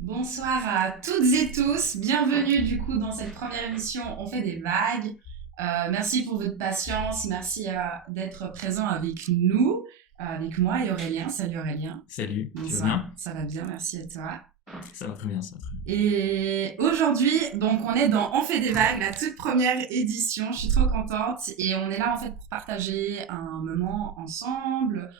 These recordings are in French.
Bonsoir à toutes et tous, bienvenue du coup dans cette première émission On fait des vagues. Merci pour votre patience, merci d'être présent avec nous, avec moi et Aurélien. Salut Aurélien. Salut, tu vas Bonsoir, bien? ça va bien, merci à toi. Ça va très bien, ça va très bien. Et aujourd'hui, donc on est dans On fait des vagues, la toute première édition. Je suis trop contente et on est là en fait pour partager un moment ensemble.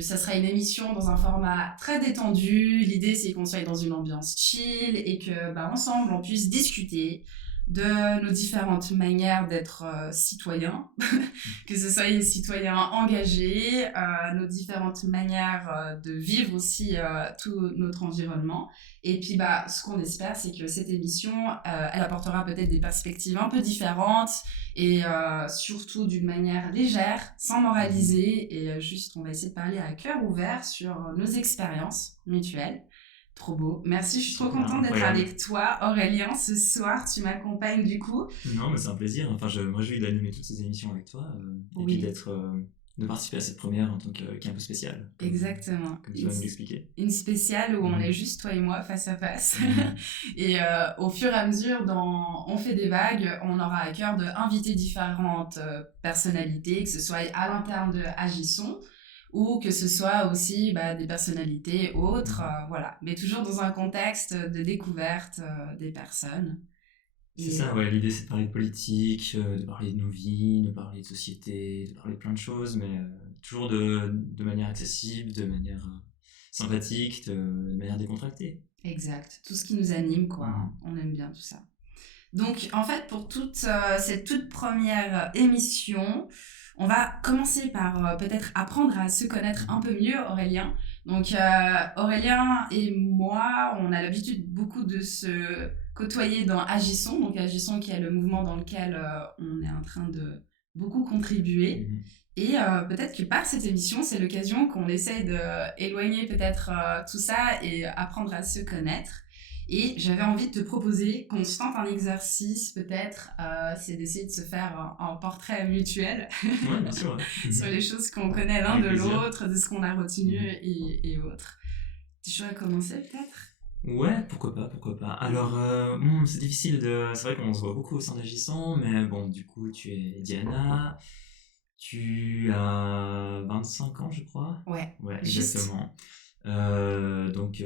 Ça sera une émission dans un format très détendu. L'idée c'est qu'on soit dans une ambiance chill et que ensemble on puisse discuter de nos différentes manières d'être citoyens, que ce soit des citoyens engagés, nos différentes manières de vivre aussi tout notre environnement. Et puis, ce qu'on espère, c'est que cette émission, elle apportera peut-être des perspectives un peu différentes et surtout d'une manière légère, sans moraliser. Et juste, on va essayer de parler à cœur ouvert sur nos expériences mutuelles. Trop beau. Merci, je suis trop contente d'être avec toi, Aurélien. Ce soir, tu m'accompagnes du coup. Non, mais c'est un plaisir. Enfin, moi, j'ai eu d'animer toutes ces émissions avec toi et puis de participer à cette première en tant qui est un peu spéciale. Exactement. Comme tu vas nous l'expliquer. Une spéciale où on est juste toi et moi face à face. Et au fur et à mesure, On fait des vagues, on aura à cœur d'inviter différentes personnalités, que ce soit à l'interne de Agisson ou que ce soit aussi des personnalités autres, voilà. Mais toujours dans un contexte de découverte des personnes. C'est ça, ouais, l'idée c'est de parler de politique, de parler de nos vies, de parler de société, de parler de plein de choses, mais toujours de manière accessible, de manière sympathique, de manière décontractée. Exact, tout ce qui nous anime, quoi. On aime bien tout ça. Donc, en fait, pour cette toute première émission, on va commencer par peut-être apprendre à se connaître un peu mieux, Aurélien. Donc, Aurélien et moi, on a l'habitude beaucoup de se côtoyer dans Agisson. Donc, Agisson qui est le mouvement dans lequel on est en train de beaucoup contribuer. Et peut-être que par cette émission, c'est l'occasion qu'on essaie d'éloigner peut-être tout ça et apprendre à se connaître. Et j'avais envie de te proposer qu'on se tente un exercice, peut-être, c'est d'essayer de se faire un portrait mutuel ouais, bien sûr, ouais. sur les choses qu'on connaît l'un de l'autre, de ce qu'on a retenu et autres. Tu veux commencer peut-être? Ouais, pourquoi pas. Alors, c'est difficile c'est vrai qu'on se voit beaucoup au sein d'Agissant, mais bon, du coup, tu es Diana, tu as 25 ans, je crois. Ouais, exactement. Donc,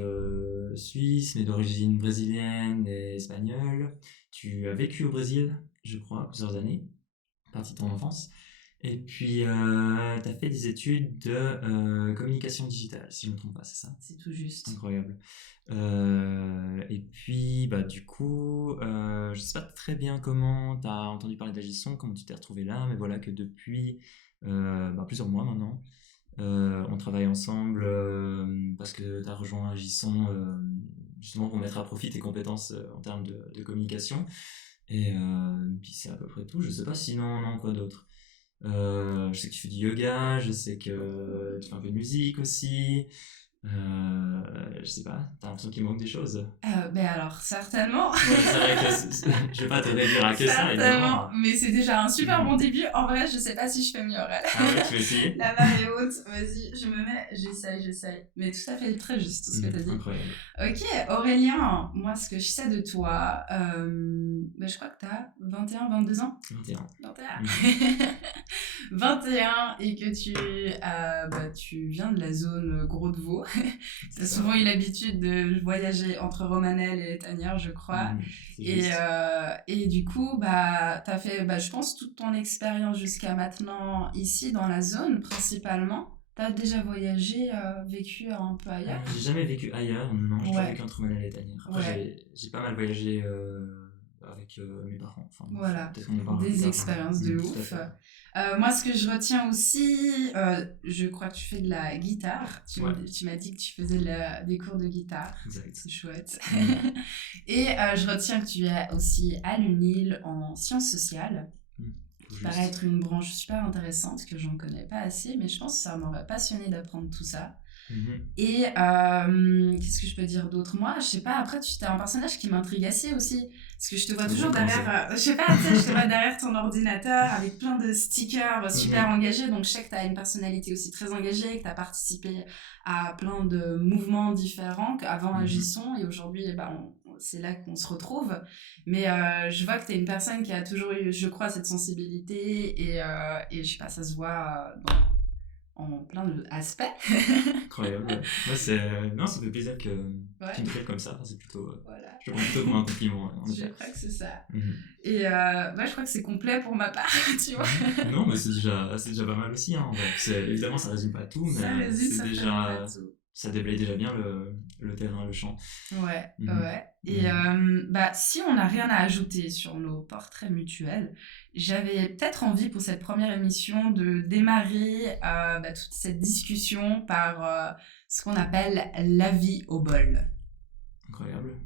Suisse, mais d'origine brésilienne et espagnole. Tu as vécu au Brésil, je crois, plusieurs années, partie de ton enfance. Et puis, tu as fait des études de communication digitale, si je ne me trompe pas, c'est ça? C'est tout juste. Incroyable. Et puis, du coup, je sais pas très bien comment tu as entendu parler d'Agisson, comment tu t'es retrouvé là, mais voilà que depuis plusieurs mois maintenant, on travaille ensemble parce que tu as rejoint Agisson justement pour mettre à profit tes compétences en termes de communication. Et puis c'est à peu près tout. Je sais pas sinon, non, quoi d'autre. Je sais que tu fais du yoga, je sais que tu fais un peu de musique aussi. Je sais pas, t'as l'impression qu'il manque des choses. Alors, certainement. Ouais, c'est vrai que je vais pas te réduire à que ça, évidemment. Mais c'est déjà un super bon début. En vrai, je sais pas si je fais mieux, Aurel. Ah ouais, tu veux essayer? La barre est haute, vas-y, je me mets, j'essaye. Mais tout à fait très juste, tout ce que t'as dit. Incroyable. Ok, Aurélien, moi, ce que je sais de toi, je crois que t'as 21, 22 ans. 21. 21 et que tu viens de la zone Gros de Vaud. T'as souvent eu l'habitude de voyager entre Romanel et Tanière, je crois. Et du coup, t'as fait, je pense, toute ton expérience jusqu'à maintenant ici dans la zone principalement. T'as déjà voyagé, vécu un peu ailleurs? J'ai jamais vécu ailleurs, non, j'ai pas vécu entre Romanel et Tanière. Après, j'ai pas mal voyagé avec mes parents. Enfin, voilà, peut-être des expériences de ouf. Moi, ce que je retiens aussi, je crois que tu fais de la guitare. Tu m'as dit que tu faisais des cours de guitare. Exact. C'est chouette. Et je retiens que tu es aussi à l'UNIL en sciences sociales. Ça paraît être une branche super intéressante que j'en connais pas assez, mais je pense que ça m'aurait passionné d'apprendre tout ça. Mhm. Et qu'est-ce que je peux dire d'autre? Moi, je sais pas, après, tu es un personnage qui m'intrigue assez aussi. Parce que je te vois Vas-y, toujours comment ça? derrière, je sais pas, tu sais, je te vois derrière ton ordinateur avec plein de stickers super Mhm. engagés. Donc, je sais que tu as une personnalité aussi très engagée, que tu as participé à plein de mouvements différents avant Mhm. Agisson. Et aujourd'hui, eh ben, c'est là qu'on se retrouve. Mais je vois que tu es une personne qui a toujours eu, je crois, cette sensibilité. Et je sais pas, ça se voit en plein d'aspects. Incroyable, ouais. Non, ça fait plaisir que tu Ouais, me traites comme ça. C'est plutôt. voilà. Je le prends plutôt comme un compliment, ouais, en Je effet. crois que c'est ça. Mhm. Et ouais, je crois que c'est complet pour ma part, tu vois. Mhm. Non, mais c'est déjà pas mal aussi, hein, en vrai. Évidemment, ça résume pas tout, mais Ça résume c'est certainement pas déjà. tout. Ça déblaye déjà bien le terrain, le champ. Ouais, Mhm. ouais. Et Mhm. bah, si on n'a rien à ajouter sur nos portraits mutuels, j'avais peut-être envie pour cette première émission de démarrer bah, toute cette discussion par ce qu'on appelle la vie au bol. Incroyable.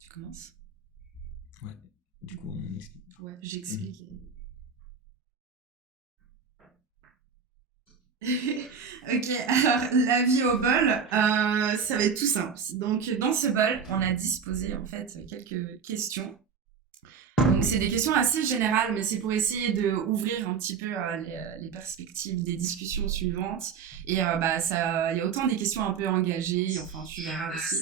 Tu commences? Ouais. Du coup, on explique. Ouais, Mhm. j'explique. Ok, alors la vie au bol, ça va être tout simple. Donc dans ce bol, on a disposé en fait quelques questions. Donc c'est des questions assez générales, mais c'est pour essayer de ouvrir un petit peu les perspectives des discussions suivantes. Et bah ça, il y a autant des questions un peu engagées, enfin tu verras aussi.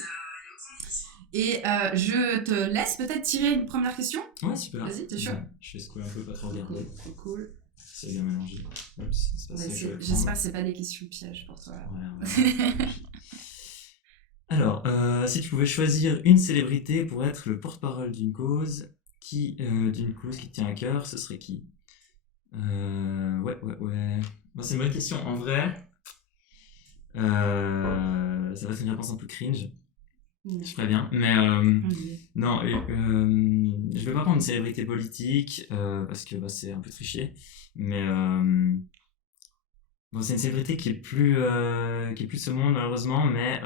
Et je te laisse peut-être tirer une première question. Ouais, super. Vas-y, t'es chaud? Ouais, je fais scroller un peu, pas trop regarder. Cool, cool. C'est bien mélangé. Oups, c'est pas ça que je vais J'espère prendre. que c'est pas des questions pièges pour toi. Ouais, on verra. Alors, si tu pouvais choisir une célébrité pour être le porte-parole d'une cause qui te tient à cœur, ce serait qui? Ouais. Bon, c'est une bonne question. En vrai, ça va être une réponse un peu cringe, je préviens. Mais non, je vais pas prendre une célébrité politique parce que bah, c'est un peu triché. Mais bon, c'est une célébrité qui est plus de ce monde malheureusement. Mais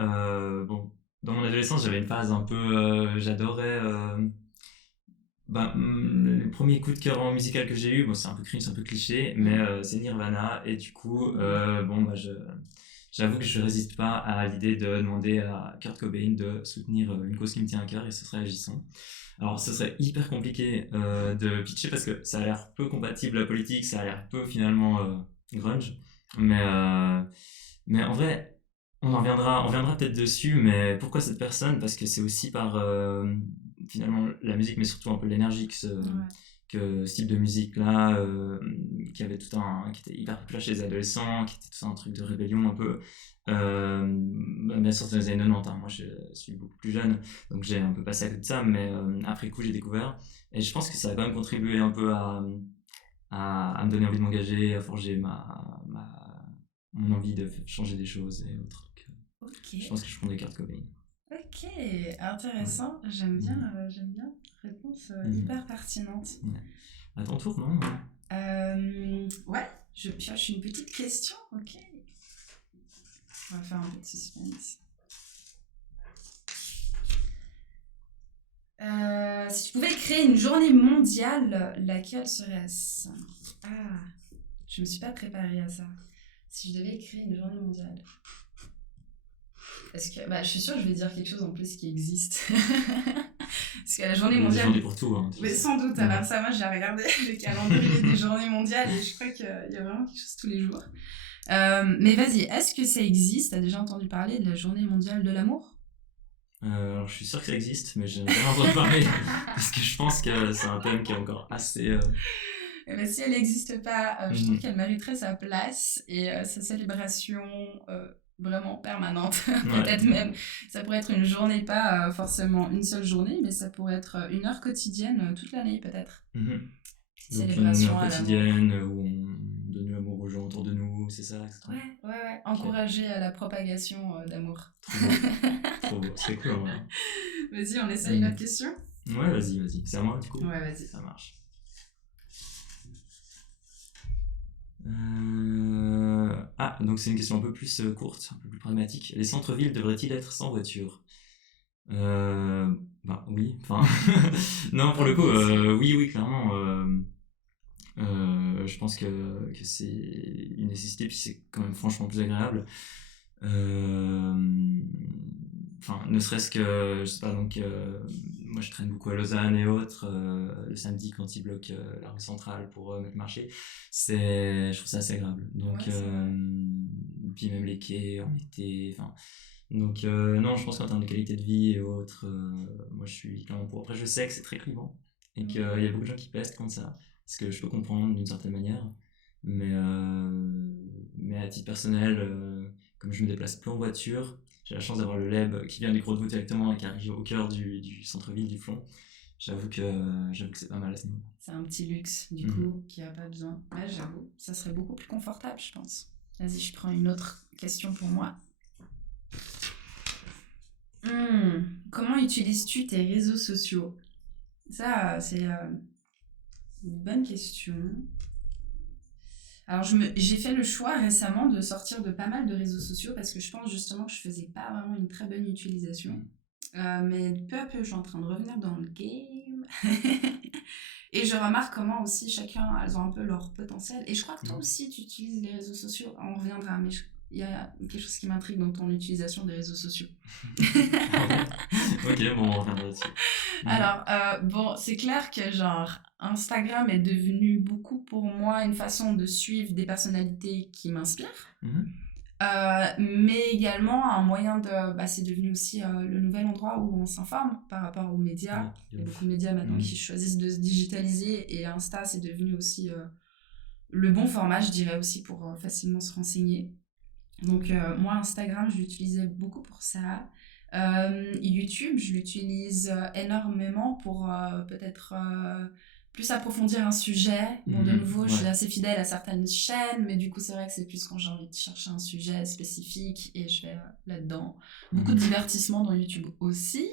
bon, dans mon adolescence, j'avais une phase un peu, j'adorais. Le premier coup de cœur en musical que j'ai eu, bon, c'est un peu cringe, c'est un peu cliché, mais c'est Nirvana. Et du coup, bon, bah, j'avoue que je résiste pas à l'idée de demander à Kurt Cobain de soutenir une cause qui me tient à cœur, et ce serait Agissons. Alors, ce serait hyper compliqué de pitcher parce que ça a l'air peu compatible la politique, ça a l'air peu finalement grunge. Mais, euh, mais en vrai, on reviendra peut-être dessus, mais pourquoi cette personne? Parce que c'est aussi par finalement la musique, mais surtout un peu l'énergie Ouais. que ce type de musique-là, qui était hyper populaire chez les adolescents, qui était tout un truc de rébellion un peu. Bien sûr, dans les années 90, hein, moi je suis beaucoup plus jeune, donc j'ai un peu passé à côté de ça, mais après coup j'ai découvert. Et je pense que ça a quand même contribué un peu à me donner envie de m'engager, à forger mon envie de changer des choses et autres. Donc, Ok. je pense que je prends des cartes Cobain. Ok, Ouais. intéressant. Mhm. J'aime bien. Réponse Mhm. hyper pertinente. Ouais. À ton tour, non? Ouais, je pioche une petite question. Ok. On va faire un peu de suspense. Si tu pouvais créer une journée mondiale, laquelle serait-ce? Ah, je me suis pas préparée à ça. Si je devais créer une journée mondiale. Parce que bah, je suis sûre que je vais dire quelque chose en plus qui existe. Parce que la journée Il y a des mondiale. journées pour tout, hein, de toute Mais façon. sans doute, Mhm. alors ça, moi j'ai regardé le calendrier des journées mondiales et je crois qu'il y a vraiment quelque chose tous les jours. Mais vas-y, est-ce que ça existe? T'as déjà entendu parler de la journée mondiale de l'amour? Alors, je suis sûr que ça existe, mais je n'ai jamais entendu parler parce que je pense que c'est un thème qui est encore assez. Eh ben, si elle n'existe pas, je trouve Mhm. qu'elle mériterait sa place et sa célébration vraiment permanente. Ouais. Peut-être même, ça pourrait être une journée, pas forcément une seule journée, mais ça pourrait être une heure quotidienne toute l'année peut-être. Mhm. Donc, une Célébration heure à l'amour. quotidienne où on donne l'amour aux gens autour de nous, c'est ça, etc. Ouais. Ok. Encourager à la propagation d'amour. Trop beau. Trop beau. C'est cool, en vrai. Vas-y, on essaye une Mhm. autre question? Ouais, vas-y. C'est à moi, du coup? Ouais, vas-y. Ça marche. Ah, donc c'est une question un peu plus courte, un peu plus pragmatique. Les centres-villes devraient-ils être sans voiture? Bah oui, enfin non pour le coup oui clairement je pense que c'est une nécessité puis c'est quand même franchement plus agréable. Euh, Enfin, ne serait-ce que, je sais pas, donc, moi je traîne beaucoup à Lausanne et autres, le samedi quand ils bloquent la rue centrale pour mettre le marché, je trouve ça assez agréable. Donc, Ouais, c'est vrai. puis même les quais en été, enfin, donc, non, je pense qu'en termes de qualité de vie et autres, moi je suis clairement pour. Après, je sais que c'est très clivant et qu'il y a beaucoup de gens qui pestent contre ça, ce que je peux comprendre d'une certaine manière, mais à titre personnel, comme je me déplace peu en voiture, j'ai la chance d'avoir le LEB qui vient du Gros de Vaud directement et qui arrive au cœur du centre-ville du Flon. J'avoue que c'est pas mal à ce niveau. C'est un petit luxe, du Mhm. coup, qui a pas besoin. Ouais, j'avoue, ça serait beaucoup plus confortable, je pense. Vas-y, je prends une autre question pour moi. Comment utilises-tu tes réseaux sociaux? Ça, c'est une bonne question. Alors, j'ai fait le choix récemment de sortir de pas mal de réseaux sociaux parce que je pense justement que je faisais pas vraiment une très bonne utilisation. Mais peu à peu, je suis en train de revenir dans le game. Et je remarque comment aussi chacun, elles ont un peu leur potentiel. Et je crois que toi aussi, tu utilises les réseaux sociaux. On reviendra, mais il y a quelque chose qui m'intrigue dans ton utilisation des réseaux sociaux. Ok, bon, on reviendra dessus. Alors, bon, c'est clair que genre Instagram est devenu beaucoup pour moi une façon de suivre des personnalités qui m'inspirent. Mais également un moyen de... Bah, c'est devenu aussi le nouvel endroit où on s'informe par rapport aux médias. Ouais, Il y a beaucoup de médias maintenant Mhm. qui choisissent de se digitaliser et Insta, c'est devenu aussi le bon format, je dirais aussi, pour facilement se renseigner. Donc moi, Instagram, je l'utilisais beaucoup pour ça. YouTube, je l'utilise énormément pour peut-être plus approfondir un sujet. Bon, de nouveau, je suis Ouais. assez fidèle à certaines chaînes, mais du coup, c'est vrai que c'est plus quand j'ai envie de chercher un sujet spécifique et je vais là-dedans. Beaucoup de divertissement dans YouTube aussi.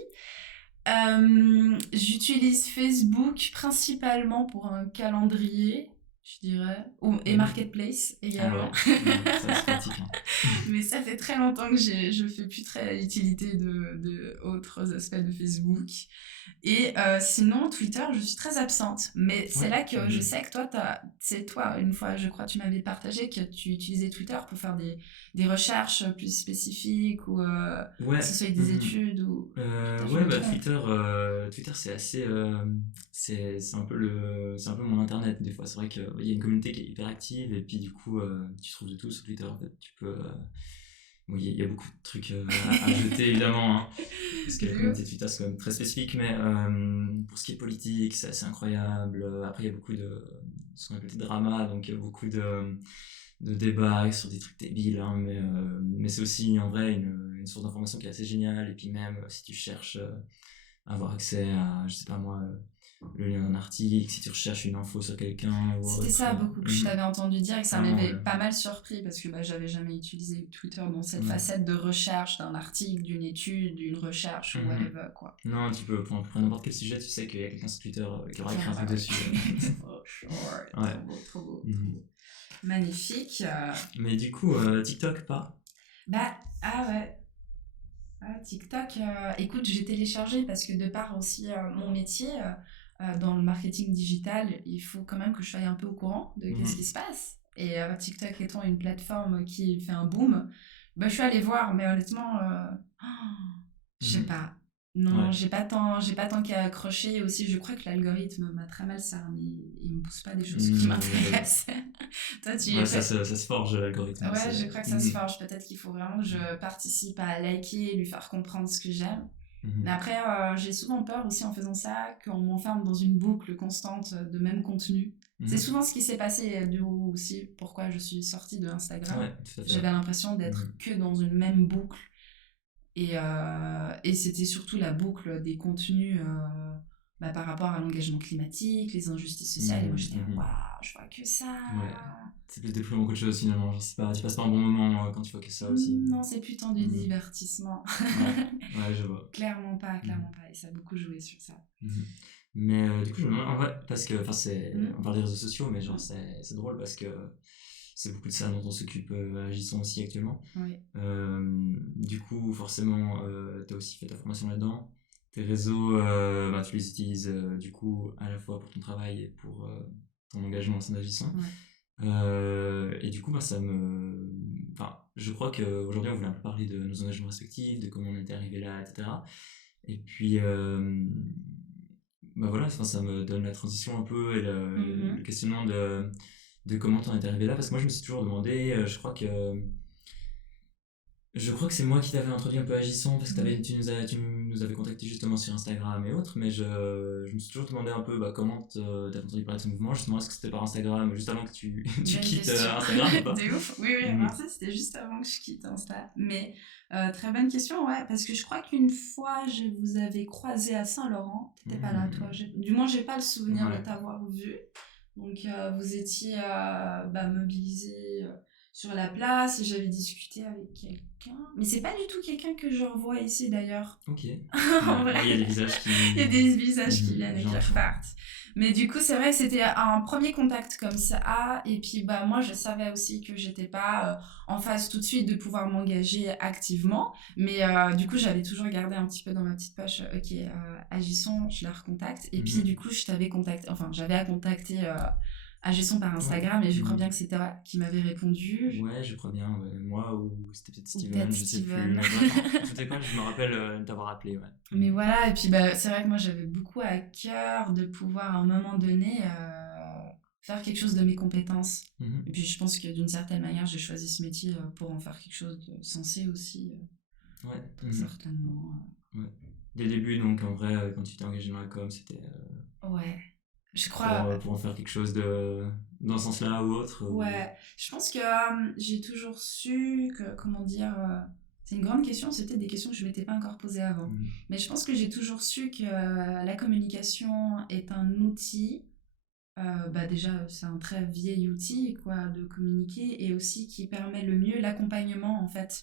J'utilise Facebook principalement pour un calendrier, je dirais, et Marketplace Ah également. ouais, ça c'est pratique. Hein. Mais ça fait très longtemps que je fais plus très l'utilité de autres aspects de Facebook. Et sinon, Twitter, je suis très absente. Mais c'est là que je sais que toi, c'est toi, une fois, je crois, tu m'avais partagé que tu utilisais Twitter pour faire des recherches plus spécifiques ou que ce soit des études ou... je Ouais, me bah trompe. Twitter c'est assez, c'est un peu mon internet des fois. C'est vrai qu'il y a une communauté qui est hyper active et puis du coup, tu trouves de tout sur Twitter. En fait, tu peux, bon, il y a beaucoup de trucs à jeter évidemment, hein, parce que la communauté de Twitter c'est quand même très spécifique, mais pour ce qui est politique, c'est assez incroyable. Après, il y a beaucoup de ce qu'on appelle des dramas, donc il y a beaucoup de débats sur des trucs débiles, hein, mais c'est aussi en vrai une source d'information qui est assez géniale. Et puis même si tu cherches à avoir accès à, je sais pas moi, le lien d'un article, si tu recherches une info sur quelqu'un ou C'était autre. ça beaucoup que je t'avais entendu dire et que ça m'avait Ouais. pas mal surpris parce que bah, j'avais jamais utilisé Twitter dans cette Ouais. facette de recherche d'un article, d'une étude, d'une recherche ou whatever quoi. Non, tu peux prendre n'importe quel sujet, tu sais qu'il y a quelqu'un sur Twitter qui aura écrit un truc dessus. Oh, sure. Ouais. Trop beau, trop beau, trop beau. Magnifique. Mais du coup, TikTok pas? Bah, ah ouais. Ah, TikTok, écoute, j'ai téléchargé parce que de par aussi mon métier dans le marketing digital, il faut quand même que je sois un peu au courant de qu'est-ce qui se passe. Et TikTok étant une plateforme qui fait un boom, bah, je suis allée voir, mais honnêtement, je sais pas. Non, Ouais. j'ai pas tant qu'à accrocher. Et aussi, je crois que l'algorithme m'a très mal cerné. Il me pousse pas des choses qui m'intéressent. Toi, Ouais, ça se forge l'algorithme. Ouais, je crois que ça se forge. Peut-être qu'il faut vraiment que je participe à liker et lui faire comprendre ce que j'aime. Mais après, j'ai souvent peur aussi en faisant ça qu'on m'enferme dans une boucle constante de même contenu. C'est souvent ce qui s'est passé, du coup, aussi pourquoi je suis sortie de Instagram. Ouais, tout à fait. J'avais l'impression d'être que dans une même boucle. Et c'était surtout la boucle des contenus bah, par rapport à l'engagement climatique, les injustices sociales. Et moi, j'étais waouh, je vois que ça. Ouais. C'est plus déprimant qu'autre chose finalement. Je sais pas, tu passes pas un bon moment quand tu vois que ça aussi. Non, c'est plus tant du divertissement. Ouais, je vois. Clairement pas, clairement pas. Et ça a beaucoup joué sur ça. Mais du coup, je me demande, en vrai, parce que, enfin, on parle des réseaux sociaux, mais genre, c'est drôle parce que c'est beaucoup de ça dont on s'occupe à Agisson aussi actuellement. Oui. Du coup, forcément, tu as aussi fait ta formation là-dedans. Tes réseaux, bah, tu les utilises du coup à la fois pour ton travail et pour ton engagement au sein d'Agisson. Ouais. Et du coup, bah, enfin, je crois qu'aujourd'hui, on voulait un peu parler de nos engagements respectifs, de comment on était arrivé là, etc. Et puis, bah voilà, enfin, ça me donne la transition un peu et le questionnement de comment t'en es arrivé là, parce que moi, je me suis toujours demandé, je crois que c'est moi qui t'avais introduit un peu Agissant parce que Oui. tu nous avais contacté justement sur Instagram et autres, mais je me suis toujours demandé un peu bah, comment t'as entendu parler de ce mouvement. Justement, est-ce que c'était par Instagram juste avant que tu Bonne quittes question. Instagram ou pas? De ouf. Oui, oui, Mhm. merci, c'était juste avant que je quitte Insta. Mais très bonne question, ouais, parce que je crois qu'une fois, je vous avais croisé à Saint-Laurent. T'étais pas là, toi. Du moins, j'ai pas le souvenir de Ouais. t'avoir vu. Donc, vous étiez mobilisés sur la place et j'avais discuté avec quelqu'un. Mais c'est pas du tout quelqu'un que je revois ici, d'ailleurs. Ok. En Ouais. vrai. Il y a des visages Il y a des visages qui Mhm. viennent et qui J'entends. repartent. Mais du coup, c'est vrai que c'était un premier contact comme ça. Et puis, bah, moi, je savais aussi que j'étais pas en phase tout de suite de pouvoir m'engager activement. Mais du coup, j'avais toujours gardé un petit peu dans ma petite poche, ok, agissons, je la recontacte. Et puis, du coup, je t'avais contacté, enfin, j'avais à contacter Agissons par Ouais. Instagram et je crois bien que c'était toi qui m'avait répondu. Ouais, je crois bien. Ouais. Moi ou c'était peut-être Ou Steven, peut-être je sais plus. Steven. Mais bref, en tout cas, je me rappelle t'avoir appelé. Ouais. Mais voilà, et puis bah, c'est vrai que moi j'avais beaucoup à cœur de pouvoir à un moment donné faire quelque chose de mes compétences. Mhm. Et puis je pense que d'une certaine manière j'ai choisi ce métier pour en faire quelque chose de sensé aussi, Ouais. très certainement. Ouais. Dès le début, donc en vrai, quand tu t'es engagé dans la com, c'était Ouais, je crois, pour en faire quelque chose dans ce sens-là ou autre. ouais, je pense que j'ai toujours su que, comment dire, c'est une grande question, c'était des questions que je m'étais pas encore posées avant. Mhm. Mais je pense que j'ai toujours su que la communication est un outil. Bah déjà, c'est un très vieil outil quoi, de communiquer et aussi qui permet le mieux l'accompagnement en fait.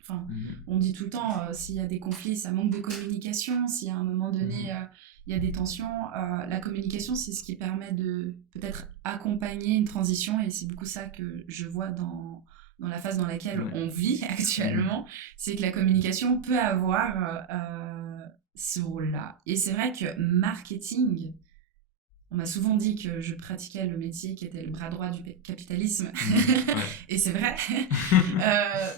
Enfin, Mhm. on dit tout le temps, s'il y a des conflits, ça manque de communication. Si à un moment donné, Mhm. il y a des tensions, la communication, c'est ce qui permet de peut-être accompagner une transition et c'est beaucoup ça que je vois dans la phase dans laquelle Ouais. on vit Mhm. actuellement. C'est que la communication peut avoir ce rôle-là. Et c'est vrai que marketing, on m'a souvent dit que je pratiquais le métier qui était le bras droit du capitalisme. Ouais. Et c'est vrai.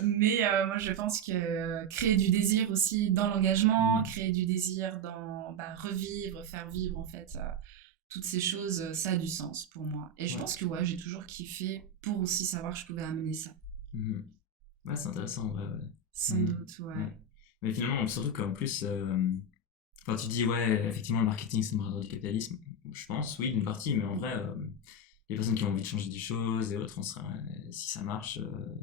Mais moi, je pense que créer du désir aussi dans l'engagement, créer du désir dans revivre, faire vivre en fait toutes ces choses, ça a du sens pour moi. Et je Ouais. pense que ouais, j'ai toujours kiffé pour aussi savoir que je pouvais amener ça. Mhm. Ouais, c'est intéressant en vrai. Ouais. Sans doute, ouais. Ouais. Mais finalement, surtout qu'en plus, enfin, tu dis, ouais, effectivement, le marketing, c'est le bras droit du capitalisme. Je pense, oui, d'une partie, mais en vrai, les personnes qui ont envie de changer des choses et autres, si ça marche,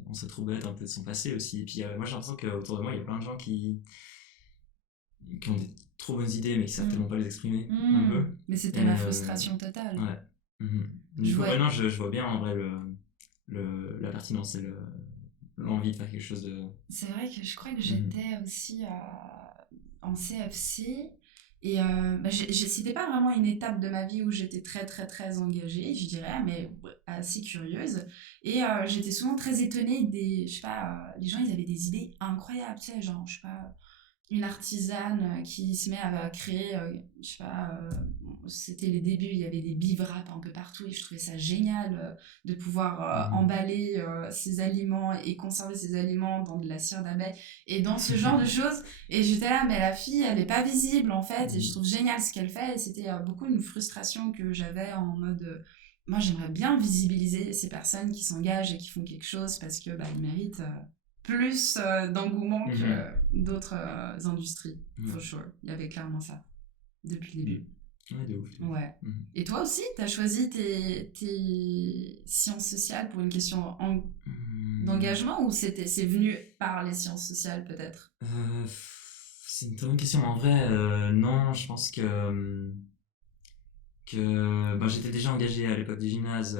on serait trop bête un peu de s'en passer aussi. Et puis, moi, j'ai l'impression qu'autour de moi, il y a plein de gens qui ont des trop bonnes idées, mais qui savent tellement pas les exprimer, un peu. Mais c'était ma Euh, frustration totale. ouais. Mhm. Du Je coup, vois. ouais, non, je vois bien en vrai la pertinence et l'envie de faire quelque chose de. C'est vrai que je crois que Mhm. j'étais aussi en CFC. Et c'était pas vraiment une étape de ma vie où j'étais très très très engagée, je dirais, mais assez curieuse. Et j'étais souvent très étonnée je sais pas, les gens ils avaient des idées incroyables, tu sais, genre, je sais pas, une artisane qui se met à créer, je sais pas, c'était les débuts, il y avait des bivraps un peu partout et je trouvais ça génial de pouvoir Mhm. emballer ses aliments et conserver ses aliments dans de la cire d'abeille et dans ce genre de choses. Et j'étais là, mais la fille, elle n'est pas visible en fait et je trouve génial ce qu'elle fait et c'était beaucoup une frustration que j'avais en mode... moi, j'aimerais bien visibiliser ces personnes qui s'engagent et qui font quelque chose parce que ils méritent plus d'engouement que Mhm. d'autres industries, for Ouais. sure. Il y avait clairement ça, depuis le début. Ouais, de ouf. De ouf. Ouais. Mhm. Et toi aussi, tu as choisi tes sciences sociales pour une question d'engagement ou c'est venu par les sciences sociales peut-être? C'est une très bonne question. En vrai, non, je pense que ben, j'étais déjà engagé à l'époque du gymnase.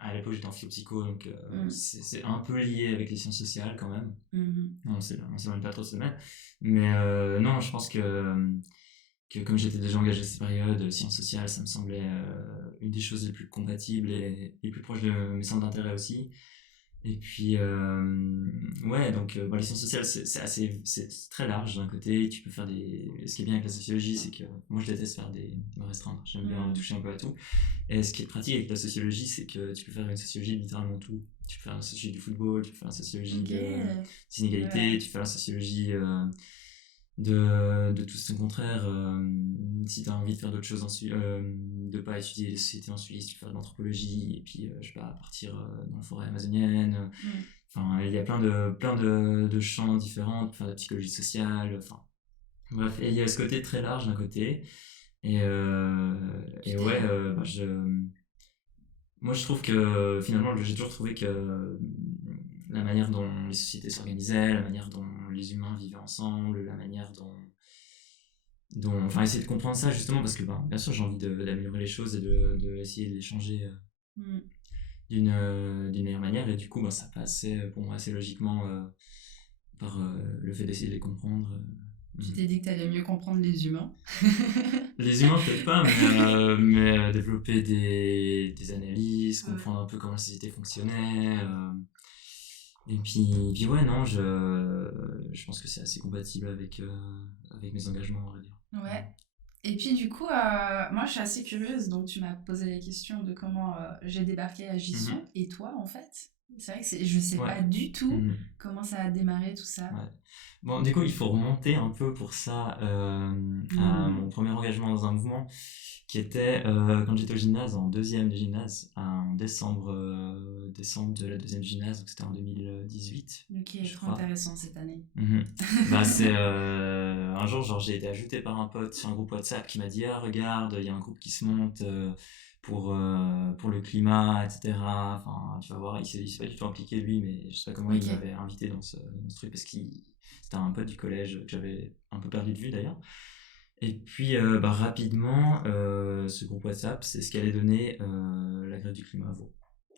À l'époque, j'étais en philo-psycho, donc c'est un peu lié avec les sciences sociales quand même. Mhm. Non, on s'éloigne pas trop de ce domaine. Mais non, je pense que que comme j'étais déjà engagé à cette période, sciences sociales, ça me semblait une des choses les plus compatibles et les plus proches de mes centres d'intérêt aussi. Et puis, ouais, donc les sciences sociales, c'est très large d'un côté. Tu peux faire des. Ce qui est bien avec la sociologie, c'est que moi je déteste me restreindre. J'aime bien toucher un peu à tout. Et ce qui est pratique avec la sociologie, c'est que tu peux faire une sociologie de littéralement tout. Tu peux faire une sociologie du football, tu peux faire une sociologie Ok. des inégalités, Ouais. tu peux faire la sociologie de tout son contraire. Si tu as envie de faire d'autres choses, de pas étudier les sociétés en Suisse, tu peux faire de l'anthropologie, et puis je sais pas, partir dans la forêt amazonienne. Enfin, il y a plein de champs différents, tu peux faire de la psychologie sociale. Enfin, bref, et il y a ce côté très large d'un côté. Et, ouais, moi je trouve que finalement, j'ai toujours trouvé que la manière dont les sociétés s'organisaient, la manière dont les humains vivaient ensemble, la manière enfin, essayer de comprendre ça justement parce que, bien sûr, j'ai envie d'améliorer les choses et essayer de les changer d'une meilleure manière, et du coup, ça passait pour moi assez logiquement par le fait d'essayer de les comprendre. Tu t'es dit que t'allais mieux comprendre les humains. Les humains, peut-être pas, mais développer des analyses, comprendre un peu comment la société fonctionnait. Et puis ouais, non, je pense que c'est assez compatible avec mes engagements, on va dire. Ouais. Et puis du coup, moi je suis assez curieuse, donc tu m'as posé la question de comment j'ai débarqué à Gisson. Et toi, en fait, c'est vrai que je sais pas du tout comment ça a démarré tout ça. Ouais. Bon, du coup, il faut remonter un peu pour ça à mon premier engagement dans un mouvement, qui était quand j'étais au gymnase, en deuxième de gymnase, en décembre de la deuxième gymnase, donc c'était en 2018. Ok, je trop crois. intéressant cette année. C'est un jour, genre, j'ai été ajouté par un pote sur un groupe WhatsApp qui m'a dit: ah, regarde, il y a un groupe qui se monte pour le climat, etc. Enfin, tu vas voir, il s'est pas du tout impliqué lui, mais je sais pas comment il m'avait invité dans ce truc, parce que c'était un pote du collège que j'avais un peu perdu de vue d'ailleurs. Et puis rapidement, ce groupe WhatsApp, c'est ce qui allait donner la grève du climat à Vaud,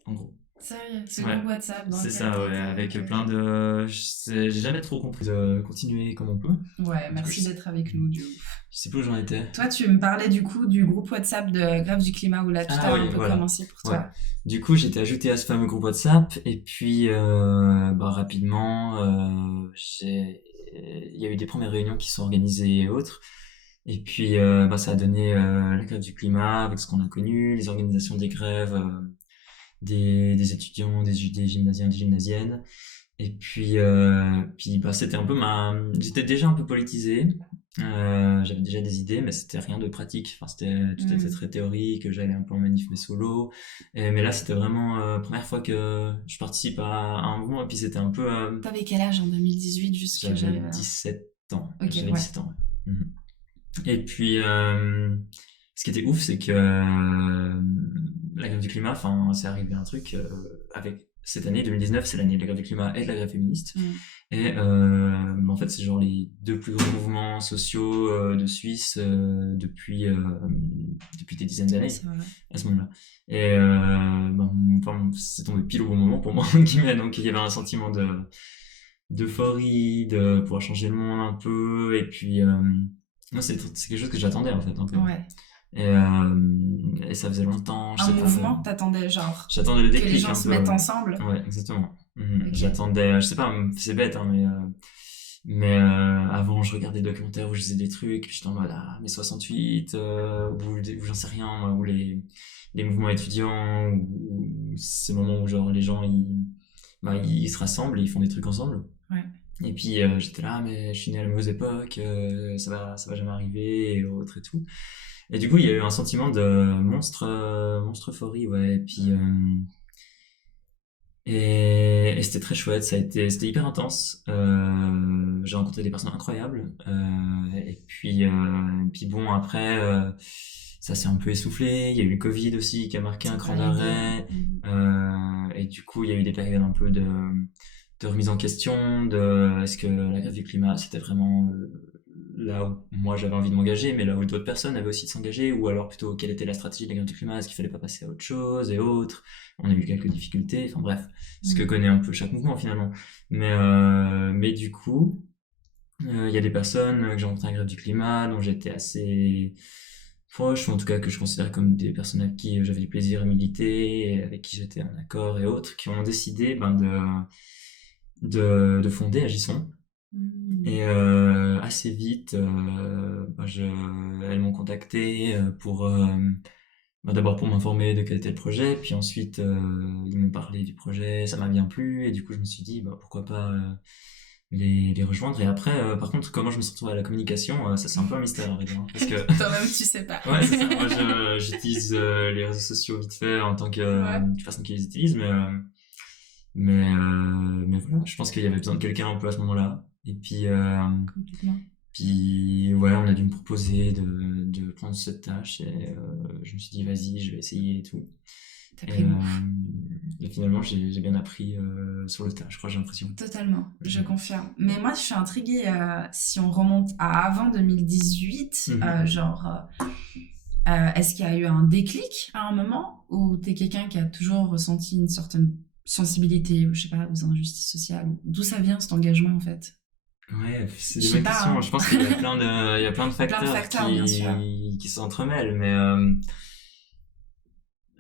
en gros. Sérieux, ce groupe WhatsApp dans C'est lequel ça, ouais, avec plein de. J'ai jamais trop compris de continuer comme on peut. Ouais, merci d'être avec nous, du ouf. Je sais plus où j'en étais. Toi, tu me parlais du coup du groupe WhatsApp de grève du climat où là tout a un peu commencé pour toi. Ouais. Du coup, j'étais ajouté à ce fameux groupe WhatsApp, et puis rapidement, il y a eu des premières réunions qui sont organisées et autres. Et puis ça a donné la grève du climat avec ce qu'on a connu, les organisations des grèves des étudiants, des gymnasiens, des gymnasiennes. Et puis c'était un peu j'étais déjà un peu politisé. J'avais déjà des idées, mais c'était rien de pratique. Enfin, tout était très théorique. J'allais un peu en manif, mais solo. Mais là, c'était vraiment la première fois que je participe à un mouvement. Et puis c'était un peu. T'avais quel âge en 2018 jusqu'à J'avais 17 ans. Ok, J'avais ouais. 17 ans. Ouais. Et puis, ce qui était ouf, c'est que la grève du climat, c'est arrivé un truc avec cette année 2019, c'est l'année de la grève du climat et de la grève féministe. Et en fait, c'est genre les deux plus grands mouvements sociaux de Suisse depuis des dizaines d'années à ce moment-là. Et c'est tombé pile au bon moment pour moi, entre guillemets. Donc il y avait un sentiment d'euphorie, de pouvoir changer le monde un peu. Et puis moi, c'est quelque chose que j'attendais en fait un peu. Ouais. Et ça faisait longtemps. Un mouvement, t'attendais genre j'attendais le déclic, que les gens se mettent ensemble. Ouais, exactement. J'attendais, je sais pas, c'est bête, hein, mais avant, je regardais des documentaires où je disais des trucs, puis j'étais en mode mai 68, ou j'en sais rien, ou les mouvements étudiants, ou ces moments où genre les gens ils se rassemblent et ils font des trucs ensemble. Ouais. Et puis j'étais là, mais je suis né à la mauvaise époque, ça va jamais arriver, et autres et tout. Et du coup, il y a eu un sentiment de monstre euphorie, ouais. Et puis et c'était très chouette, c'était hyper intense. J'ai rencontré des personnes incroyables. Et puis bon, après, ça s'est un peu essoufflé. Il y a eu le Covid aussi qui a marqué un cran d'arrêt. Et du coup, il y a eu des périodes un peu de remise en question de est-ce que la grève du climat c'était vraiment là où moi j'avais envie de m'engager, mais là où d'autres personnes avaient aussi de s'engager, ou alors plutôt quelle était la stratégie de la grève du climat, est-ce qu'il fallait pas passer à autre chose et autres. On a eu quelques difficultés, enfin bref, ce que connaît un peu chaque mouvement finalement. Mais du coup, Il y a des personnes que j'ai rencontrées à la Grève du climat, dont j'étais assez proche, ou en tout cas que je considère comme des personnes avec qui j'avais du plaisir à militer, et avec qui j'étais en accord et autres, qui ont décidé de fonder Agisson. Et assez vite, elles m'ont contacté pour d'abord pour m'informer de quel était le projet, puis ensuite ils m'ont parlé du projet, ça m'a bien plu, et du coup je me suis dit pourquoi pas les rejoindre. Et après, par contre, comment je me suis retrouvé à la communication, ça c'est un peu un mystère, à vrai dire, hein, parce que Toi-même, tu sais pas. ouais, c'est ça. Moi, j'utilise les réseaux sociaux vite fait en tant que Ouais, personne qui les utilise, mais voilà, je pense qu'il y avait besoin de quelqu'un un peu à ce moment-là. Et complètement. puis ouais, on a dû me proposer de prendre cette tâche, et je me suis dit, vas-y, je vais essayer et tout. T'as Et, pris goût. finalement, j'ai bien appris sur le tas, je crois, j'ai l'impression. Totalement, je Mhm. confirme. Mais moi, je suis intriguée si on remonte à avant 2018, Mhm. est-ce qu'il y a eu un déclic à un moment où t'es quelqu'un qui a toujours ressenti une certaine sensibilité, ou je sais pas, aux injustices sociales, d'où ça vient cet engagement en fait? Ouais, c'est Je des sais bonnes pas, questions. hein. Je pense qu'il y a il y a plein de Plein de facteurs facteurs, bien sûr. qui s'entremêlent, mais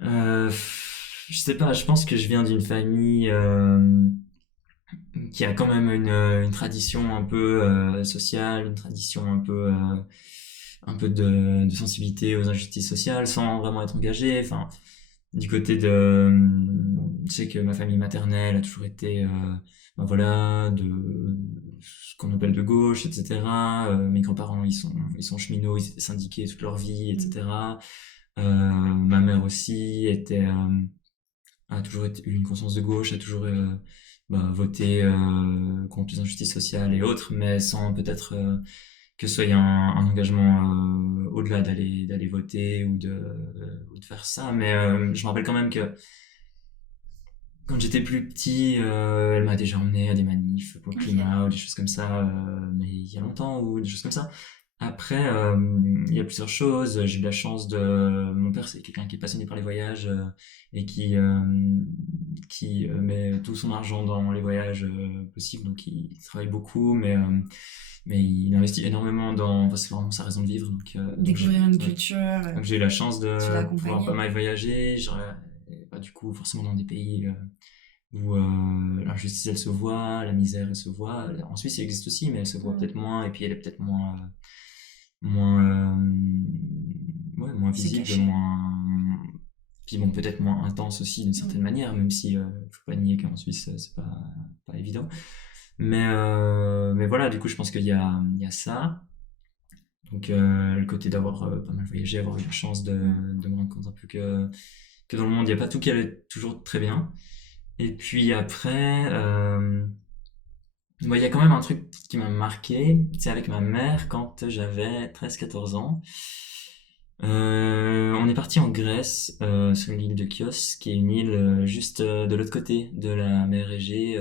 euh, je sais pas, je pense que je viens d'une famille qui a quand même une tradition un peu sociale, une tradition un peu de sensibilité aux injustices sociales, sans vraiment être engagé. Enfin, du côté je sais que ma famille maternelle a toujours été, voilà, de ce qu'on appelle de gauche, etc. Mes grands-parents, ils sont cheminots, ils étaient syndiqués toute leur vie, Mm. etc. Ma mère aussi a toujours eu une conscience de gauche, a toujours voté contre les injustices sociales et autres, mais sans peut-être que ce soit un engagement au-delà d'aller voter ou de faire ça. Mais je me rappelle quand même que quand j'étais plus petit, elle m'a déjà emmené à des manifs pour le Ok. climat ou des choses comme ça, mais il y a longtemps ou des choses comme ça. Après, il y a plusieurs choses. J'ai eu la chance de... Mon père, c'est quelqu'un qui est passionné par les voyages et qui met tout son argent dans les voyages possibles. Donc, il travaille beaucoup, mais il investit énormément dans... Enfin, c'est vraiment sa raison de vivre. Découvrir une Ouais. culture, Donc j'ai eu la chance tu l'as de pouvoir pas accompagné. mal voyager. Du coup, forcément dans des pays où l'injustice, elle se voit, la misère, elle se voit. En Suisse, elle existe aussi, mais elle se voit Mm. peut-être moins, et puis elle est peut-être moins, moins C'est visible, caché. moins, puis bon, peut-être moins intense aussi d'une certaine Mm. manière, même si faut pas nier qu'en Suisse, c'est pas évident. Mais voilà, du coup, je pense il y a ça. Donc, le côté d'avoir pas mal voyagé, avoir eu la chance Mm. de me rendre compte un peu que dans le monde, il n'y a pas tout qui allait toujours très bien. Et puis après, il y a quand même un truc qui m'a marqué, c'est avec ma mère quand j'avais 13 14 ans. On est parti en Grèce, sur l'île de Chios, qui est une île juste de l'autre côté de la mer Égée,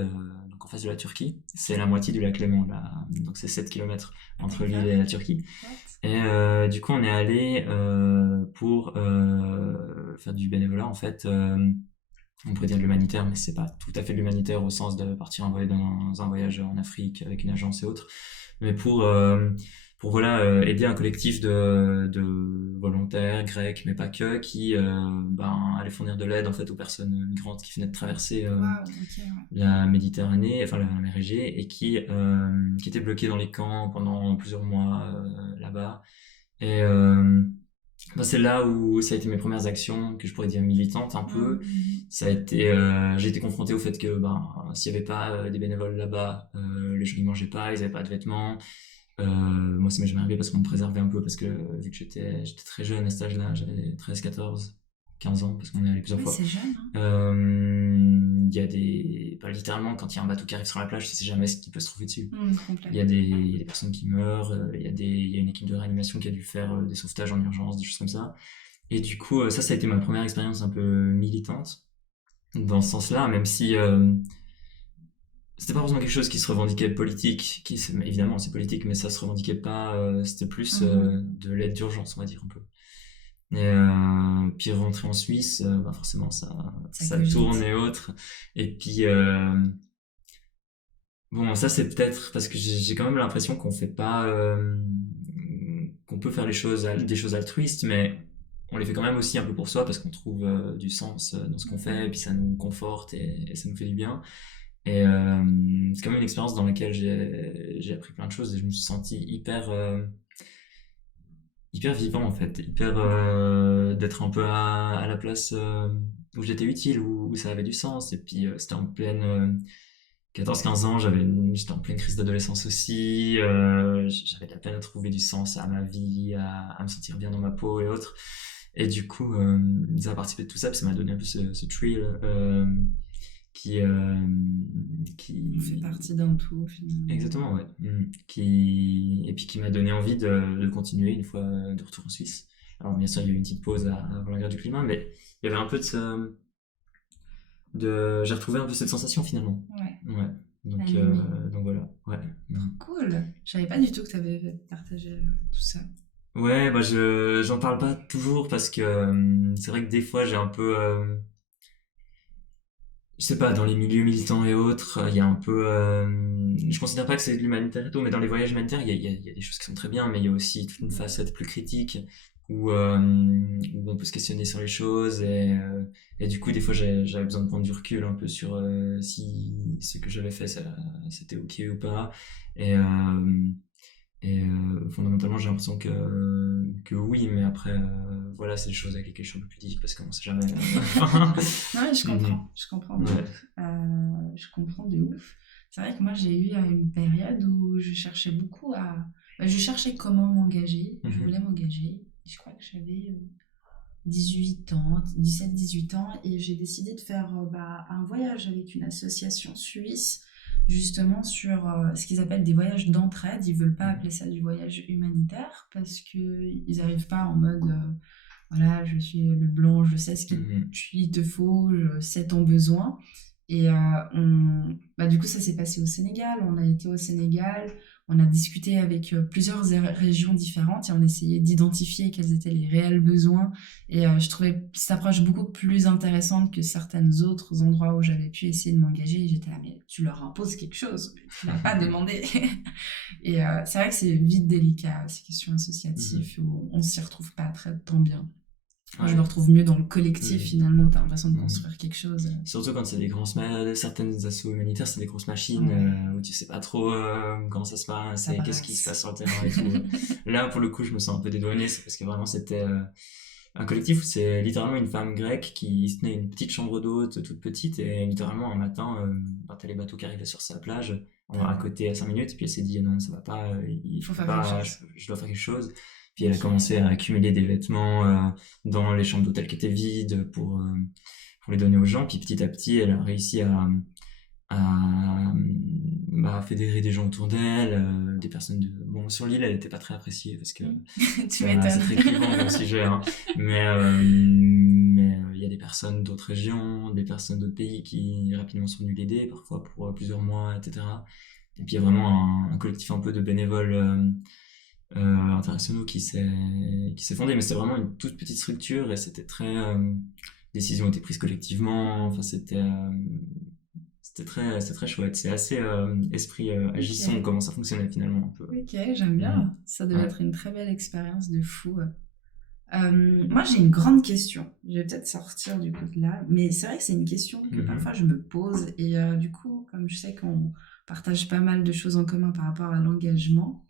donc en face de la Turquie. C'est la moitié du lac Léman, là. Donc c'est 7 kilomètres entre l'île D'accord. et la Turquie. Chouette. Et du coup, on est allé pour faire du bénévolat, en fait. On pourrait dire de l'humanitaire, mais c'est pas tout à fait de l'humanitaire au sens de partir dans un voyage en Afrique avec une agence et autres, mais pour voilà, aider un collectif de volontaires grecs, mais pas que, qui allaient fournir de l'aide en fait aux personnes migrantes qui venaient de traverser Waouh, ok, ouais. la Méditerranée, enfin la mer Égée, et qui étaient bloquées dans les camps pendant plusieurs mois là-bas. Et c'est là où ça a été mes premières actions, que je pourrais dire militantes un peu. Mm. Ça a été, j'ai été confronté au fait que s'il n'y avait pas des bénévoles là-bas, les gens ils mangeaient pas, ils avaient pas de vêtements. Moi ça m'est jamais arrivé parce qu'on me préservait un peu, parce que vu que j'étais très jeune à cet âge-là, j'avais 13 14 15 ans, parce qu'on est allé plusieurs Oui, fois. c'est jeune, hein. Il y a littéralement, quand il y a un bateau qui arrive sur la plage, tu sais jamais ce qui peut se trouver dessus. Complet. Il y a des personnes qui meurent, il y a une équipe de réanimation qui a dû faire des sauvetages en urgence, des choses comme ça. Et du coup, ça a été ma première expérience un peu militante, dans ce sens-là, même si c'était pas forcément quelque chose qui se revendiquait politique, évidemment c'est politique, mais ça se revendiquait pas, c'était plus Mhm. de l'aide d'urgence, on va dire un peu. Et puis rentrer en Suisse, forcément Ça ça tourne cogite. et autres. Et puis Bon, ça c'est peut-être parce que j'ai quand même l'impression qu'on fait pas, qu'on peut faire des choses altruistes, mais on les fait quand même aussi un peu pour soi parce qu'on trouve du sens dans ce qu'on fait et puis ça nous conforte et ça nous fait du bien. Et c'est quand même une expérience dans laquelle j'ai appris plein de choses et je me suis senti hyper vivant en fait, hyper d'être un peu à la place où j'étais utile, où ça avait du sens. Et puis c'était en pleine 14-15 ans, j'étais en pleine crise d'adolescence aussi. J'avais de la peine à trouver du sens à ma vie, à me sentir bien dans ma peau et autres. Et du coup, ça a participé de tout ça, puis ça m'a donné un peu ce thrill qui, euh, On fait qui, partie d'un tout, finalement. exactement, ouais. Et puis qui m'a donné envie de continuer une fois de retour en Suisse. Alors bien sûr, il y a eu une petite pause avant la guerre du climat, mais il y avait un peu j'ai retrouvé un peu cette sensation finalement. Ouais, Ouais. Donc, animé. donc voilà. Ouais. Cool. Je savais pas du tout que tu avais partagé tout ça. Ouais, bah j'en parle pas toujours parce que c'est vrai que des fois j'ai un peu, je sais pas, dans les milieux militants et autres, il y a un peu, je considère pas que c'est de l'humanitaire et tout, mais dans les voyages humanitaires, il y a des choses qui sont très bien, mais il y a aussi toute une facette plus critique où on peut se questionner sur les choses et du coup, des fois, j'avais besoin de prendre du recul un peu sur si ce que j'avais fait, c'était ok ou pas. Et, fondamentalement, j'ai l'impression que oui, mais après, voilà, c'est des choses avec lesquelles je suis un peu pudique parce qu'on sait jamais. Non, mais Mhm. je comprends de Ouais. ouf. Je comprends de ouf. C'est vrai que moi, j'ai eu une période où je cherchais beaucoup à... je cherchais comment m'engager. Je voulais Mhm. m'engager. Je crois que j'avais 18 ans, 17-18 ans, et j'ai décidé de faire un voyage avec une association suisse, justement sur ce qu'ils appellent des voyages d'entraide. Ils veulent pas appeler ça du voyage humanitaire parce qu'ils n'arrivent pas en mode voilà, je suis le blanc, je sais ce Mhm. qu'il te faut, je sais ton besoin. Et du coup, ça s'est passé au Sénégal. On a été au Sénégal, on a discuté avec plusieurs régions différentes et on essayait d'identifier quels étaient les réels besoins. Et je trouvais cette approche beaucoup plus intéressante que certains autres endroits où j'avais pu essayer de m'engager. Et j'étais là, mais tu leur imposes quelque chose, mais tu l'as pas demandé. Et c'est vrai que c'est vite délicat, ces questions Mhm. associatives, où on s'y retrouve pas très tant bien. Moi, je me Ouais. retrouve mieux dans le collectif, Mhm. finalement. T'as l'impression de Mhm. construire quelque chose. Surtout quand c'est des certaines assos humanitaires, c'est des grosses machines Ouais, où tu sais pas trop comment ça se passe ça et qu'est-ce qui se brasse. passe sur le terrain et tout. Là, pour le coup, je me sens un peu dédouané, c'est parce que vraiment c'était un collectif où c'est littéralement une femme grecque qui se tenait une petite chambre d'hôte toute petite et littéralement un matin, t'as les bateaux qui arrivaient sur sa plage Ah à ouais, côté à 5 minutes, puis elle s'est dit non, ça va pas, il je faut peux faire quelque pas, chose. je dois faire quelque chose. Puis elle a Ok. commencé à accumuler des vêtements dans les chambres d'hôtel qui étaient vides pour les donner aux gens. Puis petit à petit, elle a réussi à fédérer des gens autour d'elle, des personnes de... Bon, sur l'île, elle n'était pas très appréciée parce que Tu c'est m'étonnes. très clivant comme sujet, hein. Mais il y a des personnes d'autres régions, des personnes d'autres pays qui rapidement sont venues l'aider, parfois pour plusieurs mois, etc. Et puis il y a vraiment un collectif un peu de bénévoles internationaux qui s'est fondé, mais c'était vraiment une toute petite structure et c'était très... décisions étaient prises collectivement, enfin c'était très chouette. C'est assez esprit agissant, Ok. comment ça fonctionnait finalement un peu. Ok, j'aime Mhm. bien. Ça devait Ouais. être une très belle expérience de fou. Moi, j'ai une grande question. Je vais peut-être sortir du coup de là, mais c'est vrai que c'est une question que parfois Mhm. je me pose. Et du coup, comme je sais qu'on partage pas mal de choses en commun par rapport à l'engagement,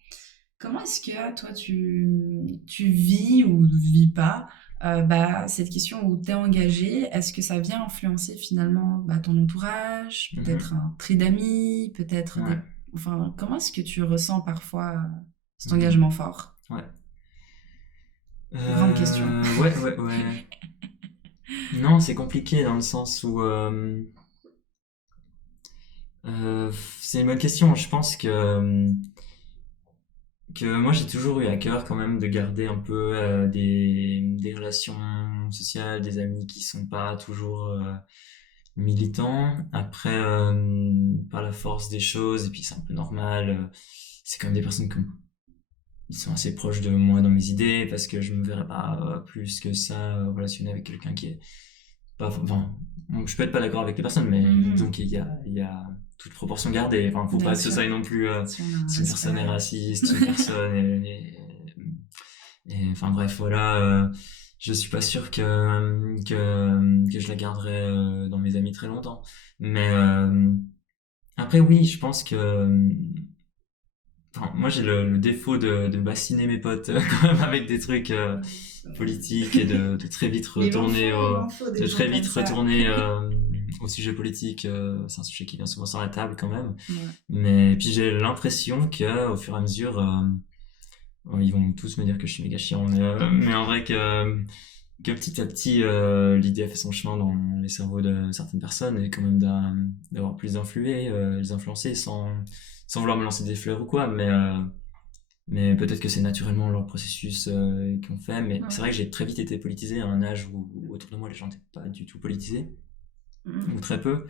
comment est-ce que toi tu vis ou ne vis pas cette question où tu es engagé? Est-ce que ça vient influencer finalement ton entourage, peut-être Mhm. un tri d'amis, peut-être Ouais. des... Enfin, comment est-ce que tu ressens parfois cet Mhm. engagement fort? Ouais. Grande question. Ouais, ouais, ouais. Non, c'est compliqué dans le sens où c'est une bonne question. Je pense que moi j'ai toujours eu à cœur quand même de garder un peu des relations sociales, des amis qui sont pas toujours militants. Après, par la force des choses, et puis c'est un peu normal, c'est quand même des personnes qui sont assez proches de moi dans mes idées, parce que je me verrais pas plus que ça relationner avec quelqu'un qui est enfin, je peux être pas d'accord avec les personnes, mais donc il y a toute proportion gardée. Enfin, faut Bien pas que ce sûr. soit non plus Si on a un si une personne est respect. raciste, si une personne enfin bref, voilà. Je suis pas sûr que je la garderai dans mes amis très longtemps. Mais après, oui, je pense que enfin, moi j'ai le défaut de bassiner mes potes quand même avec des trucs politiques et de très vite Mais retourner il en faut des de gens très comme vite ça. retourner au sujet politique. C'est un sujet qui vient souvent sur la table quand même. Ouais. Mais puis j'ai l'impression que au fur et à mesure, ils vont tous me dire que je suis méga chiant, mais en vrai que petit à petit l'idée a fait son chemin dans les cerveaux de certaines personnes et quand même d'avoir plus influé, les influencer sans vouloir me lancer des fleurs ou quoi, mais peut-être que c'est naturellement leur processus qu'ils ont fait. Mais c'est vrai que j'ai très vite été politisé à un âge où autour de moi les gens n'étaient pas du tout politisés, ou très peu.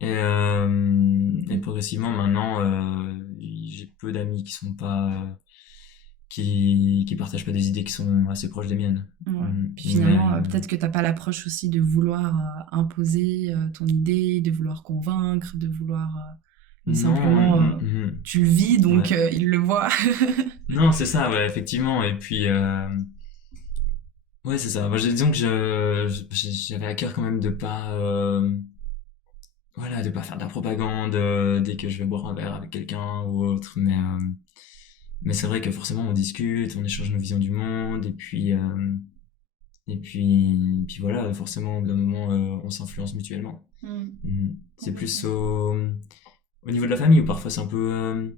Et progressivement maintenant, j'ai peu d'amis qui sont pas qui partagent pas des idées qui sont assez proches des miennes. Ouais. Puis finalement, peut-être que t'as pas l'approche aussi de vouloir imposer ton idée, de vouloir convaincre, de vouloir... mais simplement, tu le vis, donc il le voit. Non, c'est ça, ouais, effectivement. Et puis, ouais, c'est ça. Moi, disons que j'avais à cœur quand même de pas, voilà, de pas faire de la propagande dès que je vais boire un verre avec quelqu'un ou autre. Mais c'est vrai que forcément, on discute, on échange nos visions du monde, et puis voilà, forcément, au bout d'un moment, on s'influence mutuellement. C'est plus au niveau de la famille où parfois c'est un peu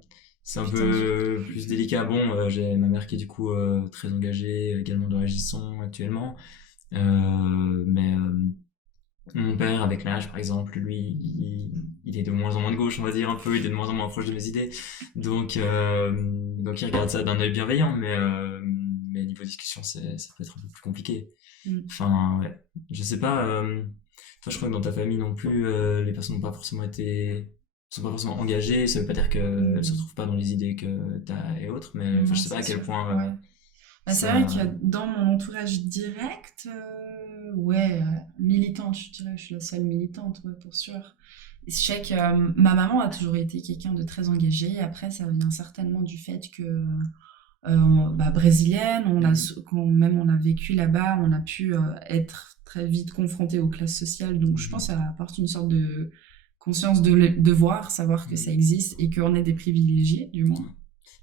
plus délicat. Bon, j'ai ma mère qui est du coup très engagée également dans la gestion actuellement. Mais mon père, avec l'âge par exemple, lui, il est de moins en moins de gauche, on va dire un peu, il est de moins en moins proche de mes idées. Donc il regarde ça d'un œil bienveillant, mais niveau discussion, ça peut être un peu plus compliqué. Enfin, ouais. Je sais pas, toi je crois que dans ta famille non plus, les personnes n'ont pas forcément sont pas forcément engagées, ça veut pas dire qu'elles se retrouvent pas dans les idées que t'as et autres, mais enfin, je sais pas à quel point bah, c'est vrai que dans mon entourage direct, militante, je dirais, je suis la seule militante, ouais, pour sûr. Je sais que ma maman a toujours été quelqu'un de très engagé. Après, ça vient certainement du fait que brésilienne, quand même on a vécu là-bas, on a pu être très vite confronté aux classes sociales. Donc je pense que ça apporte une sorte de conscience de devoir, savoir que ça existe et qu'on est des privilégiés, du moins.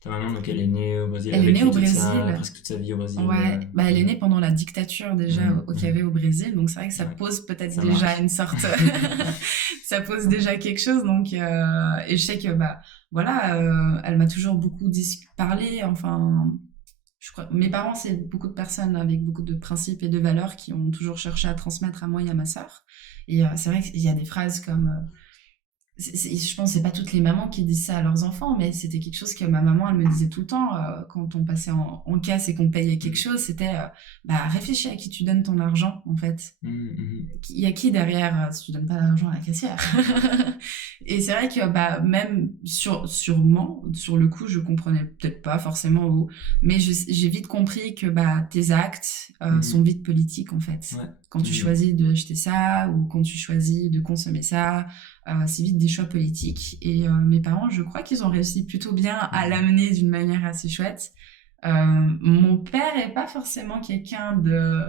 Ta maman, donc elle est née au Brésil. Elle est née au Brésil. Presque toute sa vie au Brésil. Ouais, elle est née pendant la dictature déjà qu'il y avait au Brésil, donc c'est vrai que ça pose peut-être déjà une sorte, ça pose déjà quelque chose. Donc et je sais que elle m'a toujours beaucoup parlé. Enfin, je crois, mes parents c'est beaucoup de personnes avec beaucoup de principes et de valeurs qui ont toujours cherché à transmettre à moi et à ma sœur. Et c'est vrai qu'il y a des phrases comme je pense que c'est pas toutes les mamans qui disent ça à leurs enfants, mais c'était quelque chose que ma maman elle me disait tout le temps quand on passait en caisse et qu'on payait quelque chose, c'était réfléchis à qui tu donnes ton argent en fait. Il y a qui derrière si tu donnes pas l'argent à la caissière. Et c'est vrai que même sûrement sur le coup je comprenais peut-être pas forcément mais j'ai vite compris que tes actes sont vite politiques en fait. Quand tu choisis d'acheter ça ou quand tu choisis de consommer ça, c'est vite des choix politiques. Et mes parents, je crois qu'ils ont réussi plutôt bien à l'amener d'une manière assez chouette. Mon père est pas forcément quelqu'un de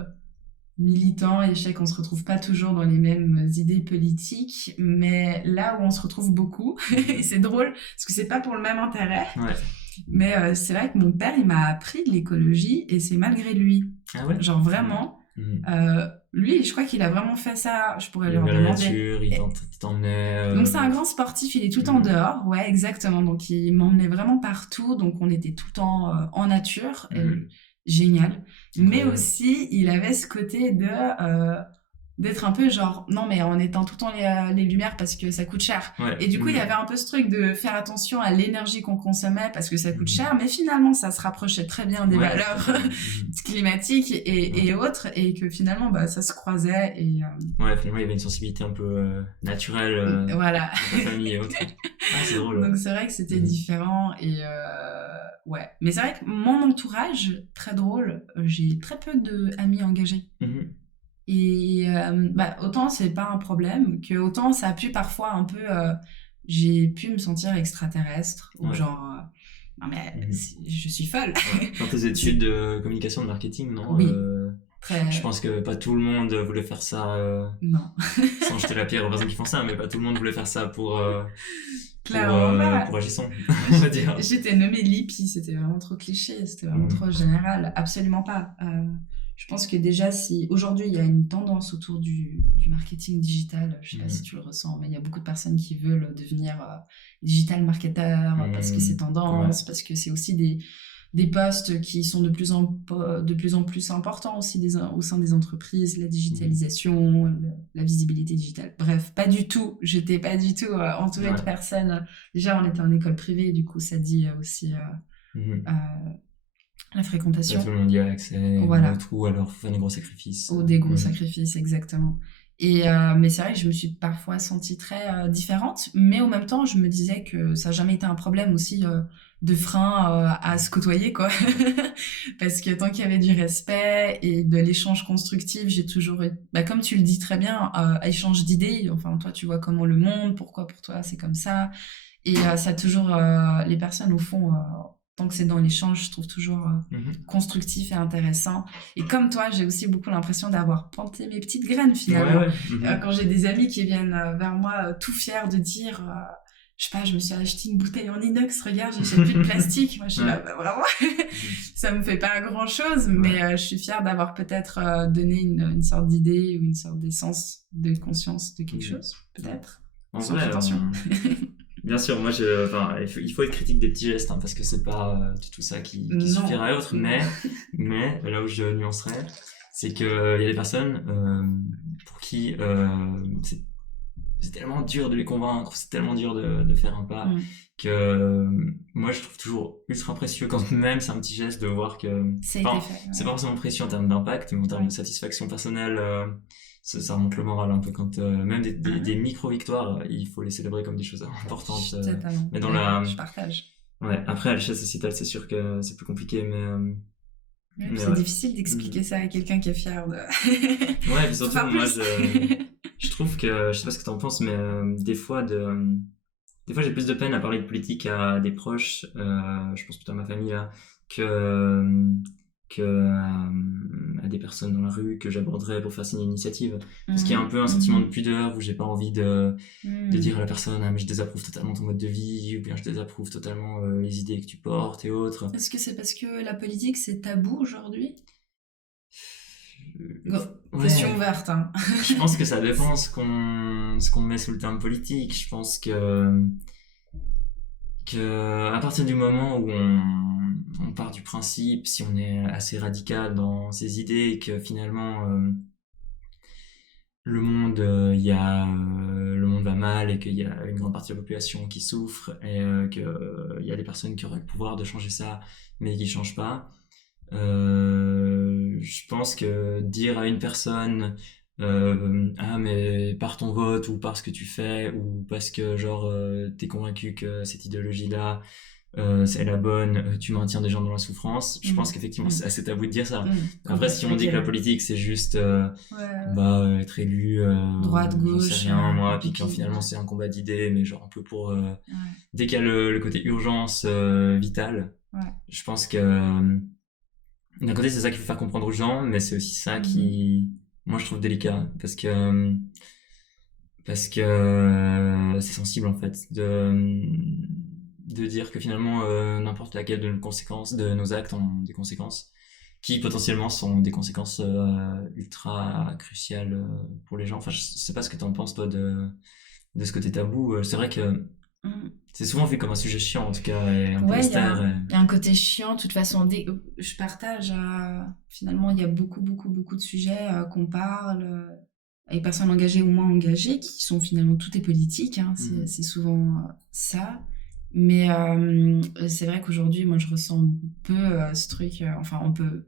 militant et je sais qu'on se retrouve pas toujours dans les mêmes idées politiques, mais là où on se retrouve beaucoup, et c'est drôle parce que c'est pas pour le même intérêt, mais c'est vrai que mon père il m'a appris de l'écologie et c'est malgré lui. Ah ouais. Genre vraiment. Lui, je crois qu'il a vraiment fait ça. Je pourrais leur demander. Il t'emmenait. Donc c'est un grand sportif, il est tout le temps dehors, ouais, exactement. Donc il m'emmenait vraiment partout, donc on était tout le temps en nature, génial. Mais aussi, il avait ce côté d'être un peu genre non mais en étant tout le temps les lumières parce que ça coûte cher. Et du coup il y avait un peu ce truc de faire attention à l'énergie qu'on consommait parce que ça coûte cher, mais finalement ça se rapprochait très bien des valeurs climatiques et autres, et que finalement ça se croisait et finalement il y avait une sensibilité un peu naturelle voilà. dans ta famille et autres. C'est drôle. Donc c'est vrai que c'était différent et mais c'est vrai que mon entourage, très drôle, j'ai très peu d'amis engagés. Et bah, autant c'est pas un problème, que autant ça a pu parfois un peu. J'ai pu me sentir extraterrestre, ou Ouais. genre. Non, mais Mhm. je suis folle. Ouais. Dans tes études de communication, de marketing, non Oui, je très. pense que pas tout le monde voulait faire ça, Non, sans jeter la pierre aux personnes qui font ça, mais pas tout le monde voulait faire ça clairement pour pas. Agissons, Moi, on va dire. j'étais nommée Lippy, c'était vraiment trop cliché, c'était vraiment Mhm. trop général. Absolument pas. Je pense que déjà, si aujourd'hui il y a une tendance autour du marketing digital, je sais pas si Mhm. tu le ressens, mais il y a beaucoup de personnes qui veulent devenir digital marketeur parce que c'est Mhm. Ouais. tendance, parce que c'est aussi des postes qui sont de plus en plus importants aussi au sein des entreprises, la Mhm. digitalisation, la visibilité digitale. Bref, pas du tout. J'étais pas du tout entourée de Ouais. personnes. Déjà, on était en école privée, du coup, ça dit aussi Mhm. la Pas tout fréquentation. le monde y a accès, ou Voilà, autre, ou alors faut faire des gros sacrifices. ou des gros Mhm. sacrifices, exactement. Et mais c'est vrai que je me suis parfois sentie très différente, mais en même temps, je me disais que ça n'a jamais été un problème aussi de frein à se côtoyer, quoi. Parce que tant qu'il y avait du respect et de l'échange constructif, j'ai toujours eu, bah, comme tu le dis très bien, échange d'idées. Enfin, toi, tu vois comment le monde, pourquoi pour toi c'est comme ça. Et ça a toujours, les personnes au fond, tant que c'est dans l'échange, je trouve toujours Mhm. constructif et intéressant. Et comme toi, j'ai aussi beaucoup l'impression d'avoir planté mes petites graines Ouais, finalement. ouais. Mhm. Quand j'ai des amis qui viennent vers moi tout fiers de dire, je sais pas, je me suis acheté une bouteille en inox, regarde, j'achète plus de plastique. Moi, je suis là, Ouais. bah, vraiment, Mhm. ça me fait pas grand chose, mais Ouais. je suis fière d'avoir peut-être donné une sorte d'idée ou une sorte d'essence de conscience de quelque Mhm. chose, Ouais. peut-être, En sans vrai, prétention. bien sûr, enfin, il faut être critique des petits gestes, hein, parce que c'est pas du tout ça qui Non, suffira à autre, non. mais là où je nuancerais, c'est que il y a des personnes pour qui c'est tellement dur de les convaincre, c'est tellement dur de faire un pas, Mm. que moi je trouve toujours ultra précieux quand même c'est un petit geste de voir que, Ça a été enfin, fait, c'est pas ouais. forcément précieux en termes d'impact, mais en termes de Ouais. satisfaction personnelle, ça remonte le moral un peu quand même des Mhm. micro-victoires, il faut les célébrer comme des choses importantes. Totalement. Mais dans Ben, la, je partage. ouais, après à l'échelle sociétale, c'est sûr que c'est plus compliqué, Ouais, puis mais c'est ouais. difficile d'expliquer Mhm. ça à quelqu'un qui est fier de Ouais, et puis pour surtout, faire moi, plus. je trouve que, je sais pas ce que t'en penses, mais des fois, j'ai plus de peine à parler de politique à des proches, je pense plutôt à ma famille là, que à des personnes dans la rue que j'aborderais pour faire signer une initiative. Parce qu'il y a un Mhm, peu un sentiment de mhm, pudeur où j'ai pas envie de dire à mhm. la personne, ah, mais je désapprouve totalement ton mode de vie, ou bien je désapprouve totalement les idées que tu portes et autres. Est-ce que c'est parce que la politique c'est tabou aujourd'hui? Question Ouais, ouverte, hein. je pense que ça dépend ce qu'on met sous le terme politique. Je pense que à partir du moment où on part du principe, si on est assez radical dans ses idées et que finalement le monde va mal et qu'il y a une grande partie de la population qui souffre et qu'il y a des personnes qui auraient le pouvoir de changer ça mais qui ne changent pas, je pense que dire à une personne ah mais par ton vote ou par ce que tu fais ou parce que genre t'es convaincu que cette idéologie là c'est la bonne, tu maintiens des gens dans la souffrance, je pense Mm, qu'effectivement c'est mm, assez tabou de dire ça. Après si on Ok. dit que la politique c'est juste Ouais. bah être élu, Droite, j'en sais gauche, rien moi, puis quand pipi. finalement c'est un combat d'idées mais genre un peu pour Ouais. dès qu'il y a le côté urgence vitale, Ouais. je pense que d'un côté, c'est ça qu'il faut faire comprendre aux gens, mais c'est aussi ça Mhm. qui, moi, je trouve délicat, parce que c'est sensible en fait de dire que finalement n'importe laquelle de nos conséquences, de nos actes ont des conséquences qui potentiellement sont des conséquences ultra cruciales pour les gens. Enfin, je sais pas ce que tu en penses toi de ce côté tabou. C'est vrai que Mm. c'est souvent vu comme un sujet chiant en tout cas et un peu Ouais, austère. il y a un côté chiant. De toute façon, je partage. Finalement, il y a beaucoup, beaucoup, beaucoup de sujets qu'on parle avec personnes engagées ou moins engagées, qui sont finalement tout est politique. Hein, Mhm. c'est souvent ça. Mais c'est vrai qu'aujourd'hui, moi, je ressens un peu ce truc. Enfin, on peut.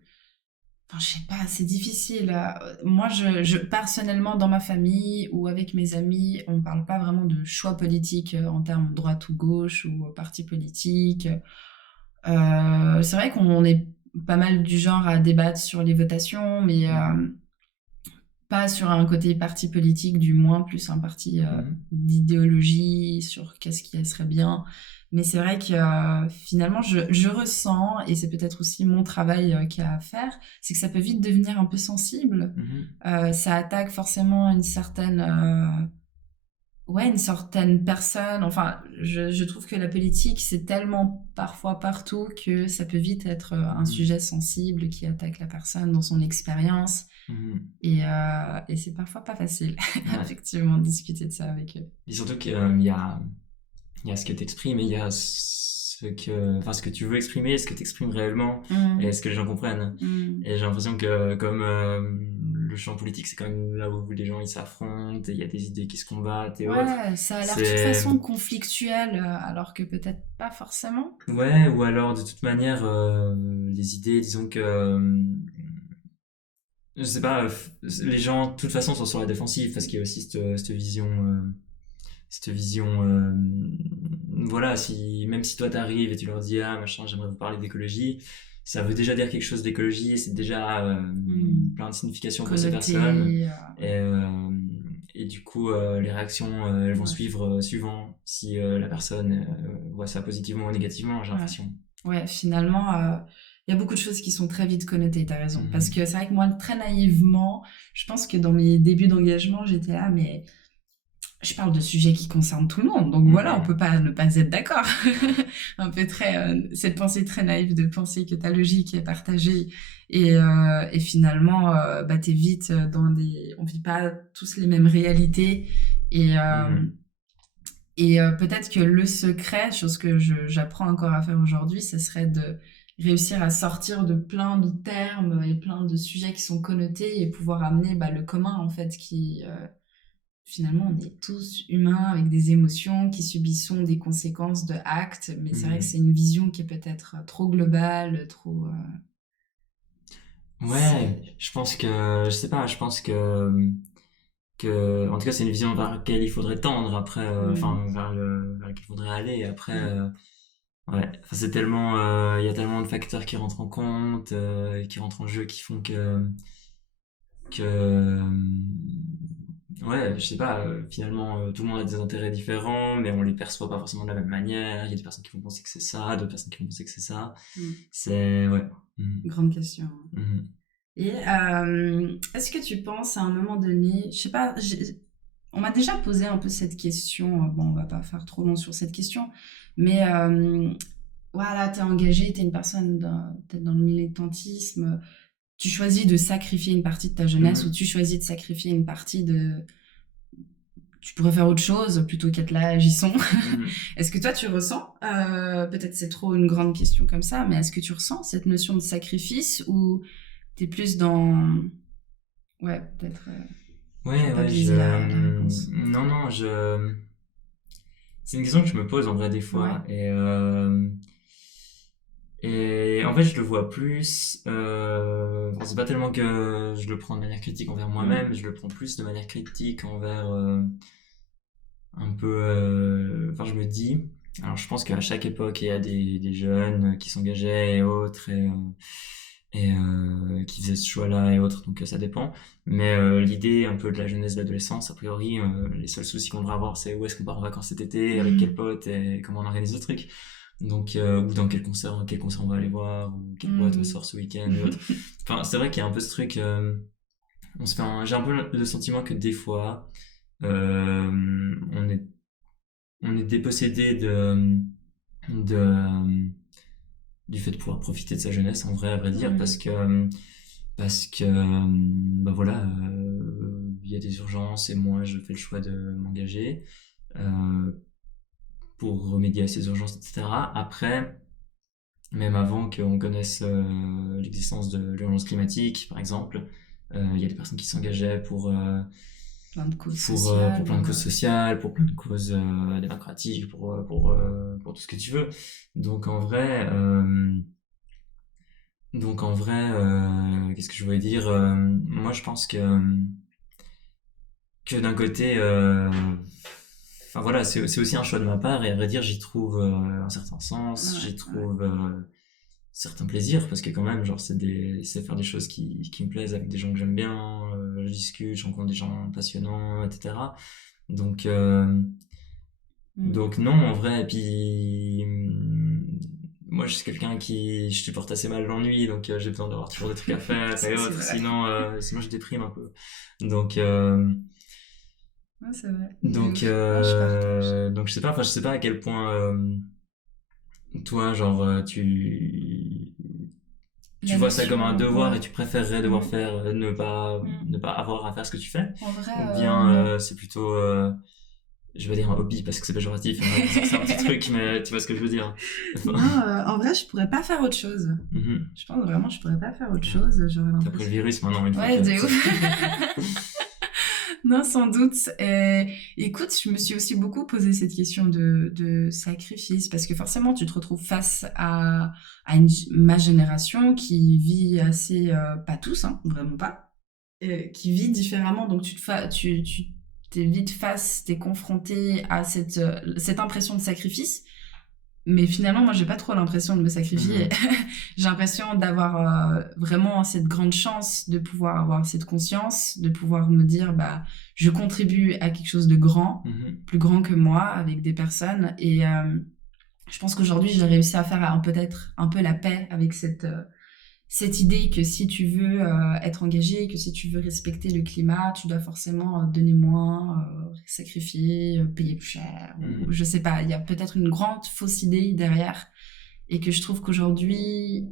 Enfin, je sais pas, c'est difficile. Moi, personnellement, dans ma famille ou avec mes amis, on parle pas vraiment de choix politique en termes droite ou gauche ou parti politique. C'est vrai qu'on est pas mal du genre à débattre sur les votations, mais Pas sur un côté parti politique, du moins, plus un parti d'idéologie, sur qu'est-ce qui serait bien. Mais c'est vrai que finalement, je ressens, et c'est peut-être aussi mon travail qu'il y a à faire, c'est que ça peut vite devenir un peu sensible. Ça attaque forcément une certaine personne. Enfin, je trouve que la politique, c'est tellement parfois partout que ça peut vite être un sujet sensible qui attaque la personne dans son expérience. Et c'est parfois pas facile, effectivement, de discuter de ça avec eux. Et surtout qu'il y a ce que tu exprimes et il y a ce que tu veux exprimer, ce que tu exprimes réellement et ce que les gens comprennent. Et j'ai l'impression que comme le champ politique, c'est quand même là où les gens ils s'affrontent, il y a des idées qui se combattent et autres. Ouais, ça a l'air de toute façon conflictuel, alors que peut-être pas forcément. Ouais, ou alors de toute manière, les idées, disons que je sais pas, les gens de toute façon sont sur la défensive parce qu'il y a aussi cette vision voilà, si même si toi t'arrives et tu leur dis ah machin j'aimerais vous parler d'écologie, ça veut déjà dire quelque chose d'écologie et c'est déjà plein de significations pour ces personnes et du coup les réactions elles vont suivre suivant si la personne voit ça positivement ou négativement, j'ai l'impression. Ouais, finalement il y a beaucoup de choses qui sont très vite connotées, t'as raison, parce que c'est vrai que moi très naïvement je pense que dans mes débuts d'engagement j'étais là mais je parle de sujets qui concernent tout le monde, donc voilà, on peut pas ne pas être d'accord. Un peu cette pensée très naïve de penser que ta logique est partagée et finalement, t'es vite on vit pas tous les mêmes réalités et peut-être que le secret, chose que j'apprends encore à faire aujourd'hui, ce serait de réussir à sortir de plein de termes et plein de sujets qui sont connotés et pouvoir amener le commun en fait qui finalement, on est tous humains avec des émotions qui subissons des conséquences de actes, mais c'est vrai que c'est une vision qui est peut-être trop globale, trop... Ouais, je pense que, je sais pas, je pense que en tout cas, c'est une vision vers laquelle il faudrait tendre après, enfin, vers laquelle il faudrait aller. Après, ouais, enfin, c'est tellement, il y a tellement de facteurs qui rentrent en compte, qui rentrent en jeu, qui font que, ouais, je sais pas, finalement, tout le monde a des intérêts différents, mais on les perçoit pas forcément de la même manière. Il y a des personnes qui vont penser que c'est ça, d'autres personnes qui vont penser que c'est ça. C'est, ouais. Grande question. Et est-ce que tu penses à un moment donné, je sais pas, on m'a déjà posé un peu cette question, bon, on va pas faire trop long sur cette question, mais voilà, t'es engagé, t'es une personne peut-être dans le militantisme, tu choisis de sacrifier une partie de ta jeunesse ou tu choisis de sacrifier une partie de... Tu pourrais faire autre chose plutôt qu'être là, agissons. Est-ce que toi, tu ressens, peut-être c'est trop une grande question comme ça, mais est-ce que tu ressens cette notion de sacrifice ou t'es plus dans... Ouais, peut-être... Ouais, non, c'est une question que je me pose en vrai des fois. Et en fait, je le vois plus. Enfin, c'est pas tellement que je le prends de manière critique envers moi-même, je le prends plus de manière critique envers un peu. Enfin, je me dis. Alors, je pense qu'à chaque époque, il y a des jeunes qui s'engageaient et autres et qui faisaient ce choix-là et autres, donc ça dépend. Mais l'idée un peu de la jeunesse, de l'adolescence, a priori, les seuls soucis qu'on devrait avoir, c'est où est-ce qu'on part en vacances cet été, avec quel pote et comment on organise le truc. Donc, ou dans quel concert on va aller voir, ou quelle boîte on sort ce week-end et autres. Enfin, c'est vrai qu'il y a un peu ce truc, j'ai un peu le sentiment que des fois, on est dépossédé du fait de pouvoir profiter de sa jeunesse, en vrai, à vrai dire, parce que, bah voilà, il y a des urgences et moi, je fais le choix de m'engager pour remédier à ces urgences, etc. Après, même avant qu'on connaisse l'existence de l'urgence climatique, par exemple, il y a des personnes qui s'engageaient pour plein de causes sociales, pour plein de causes sociales, pour plein de causes démocratiques, pour tout ce que tu veux. Donc en vrai, qu'est-ce que je voulais dire moi, je pense que d'un côté, enfin voilà, c'est aussi un choix de ma part et à vrai dire, j'y trouve un certain sens, j'y trouve certains plaisirs, parce que quand même, genre, c'est faire des choses qui me plaisent avec des gens que j'aime bien, je discute, je rencontre des gens passionnants, etc. Donc, Mm. donc non, en vrai, et puis moi je suis quelqu'un qui je supporte assez mal l'ennui, donc j'ai besoin d'avoir toujours des trucs à faire Ça, et c'est autres, vrai. sinon je déprime un peu. Donc Ouais, c'est vrai. De donc ouf. Ouais, je partage. donc je sais pas, enfin je sais pas à quel point toi genre tu La vois ça comme nature, un devoir ouais. et tu préférerais devoir Mm. faire Mm. ne pas avoir à faire ce que tu fais, En vrai, ou bien non. c'est plutôt je vais dire un hobby parce que c'est péjoratif, on a l'impression que c'est un petit truc, mais tu vois ce que je veux dire. Enfin, Non, en vrai, je pourrais pas faire autre chose. mhm. Je pense vraiment, je pourrais pas faire autre Ouais. chose. J'aurais T'as pris le l'impression. virus maintenant une fois Ouais, que. de ouf. Non, sans doute. Écoute, je me suis aussi beaucoup posé cette question de sacrifice parce que forcément, tu te retrouves face à ma génération qui vit assez, pas tous, hein, vraiment pas, qui vit différemment. Donc, tu t'es vite face, t'es confronté à cette impression de sacrifice. Mais finalement, moi, j'ai pas trop l'impression de me sacrifier. Mhm. J'ai l'impression d'avoir vraiment cette grande chance de pouvoir avoir cette conscience, de pouvoir me dire, bah, je contribue à quelque chose de grand, Mhm. plus grand que moi, avec des personnes. Et je pense qu'aujourd'hui, j'ai réussi à faire peut-être un peu la paix avec cette idée que si tu veux être engagé, que si tu veux respecter le climat, tu dois forcément donner moins, sacrifier, payer plus cher, ou Mhm. je sais pas, il y a peut-être une grande fausse idée derrière, et que je trouve qu'aujourd'hui,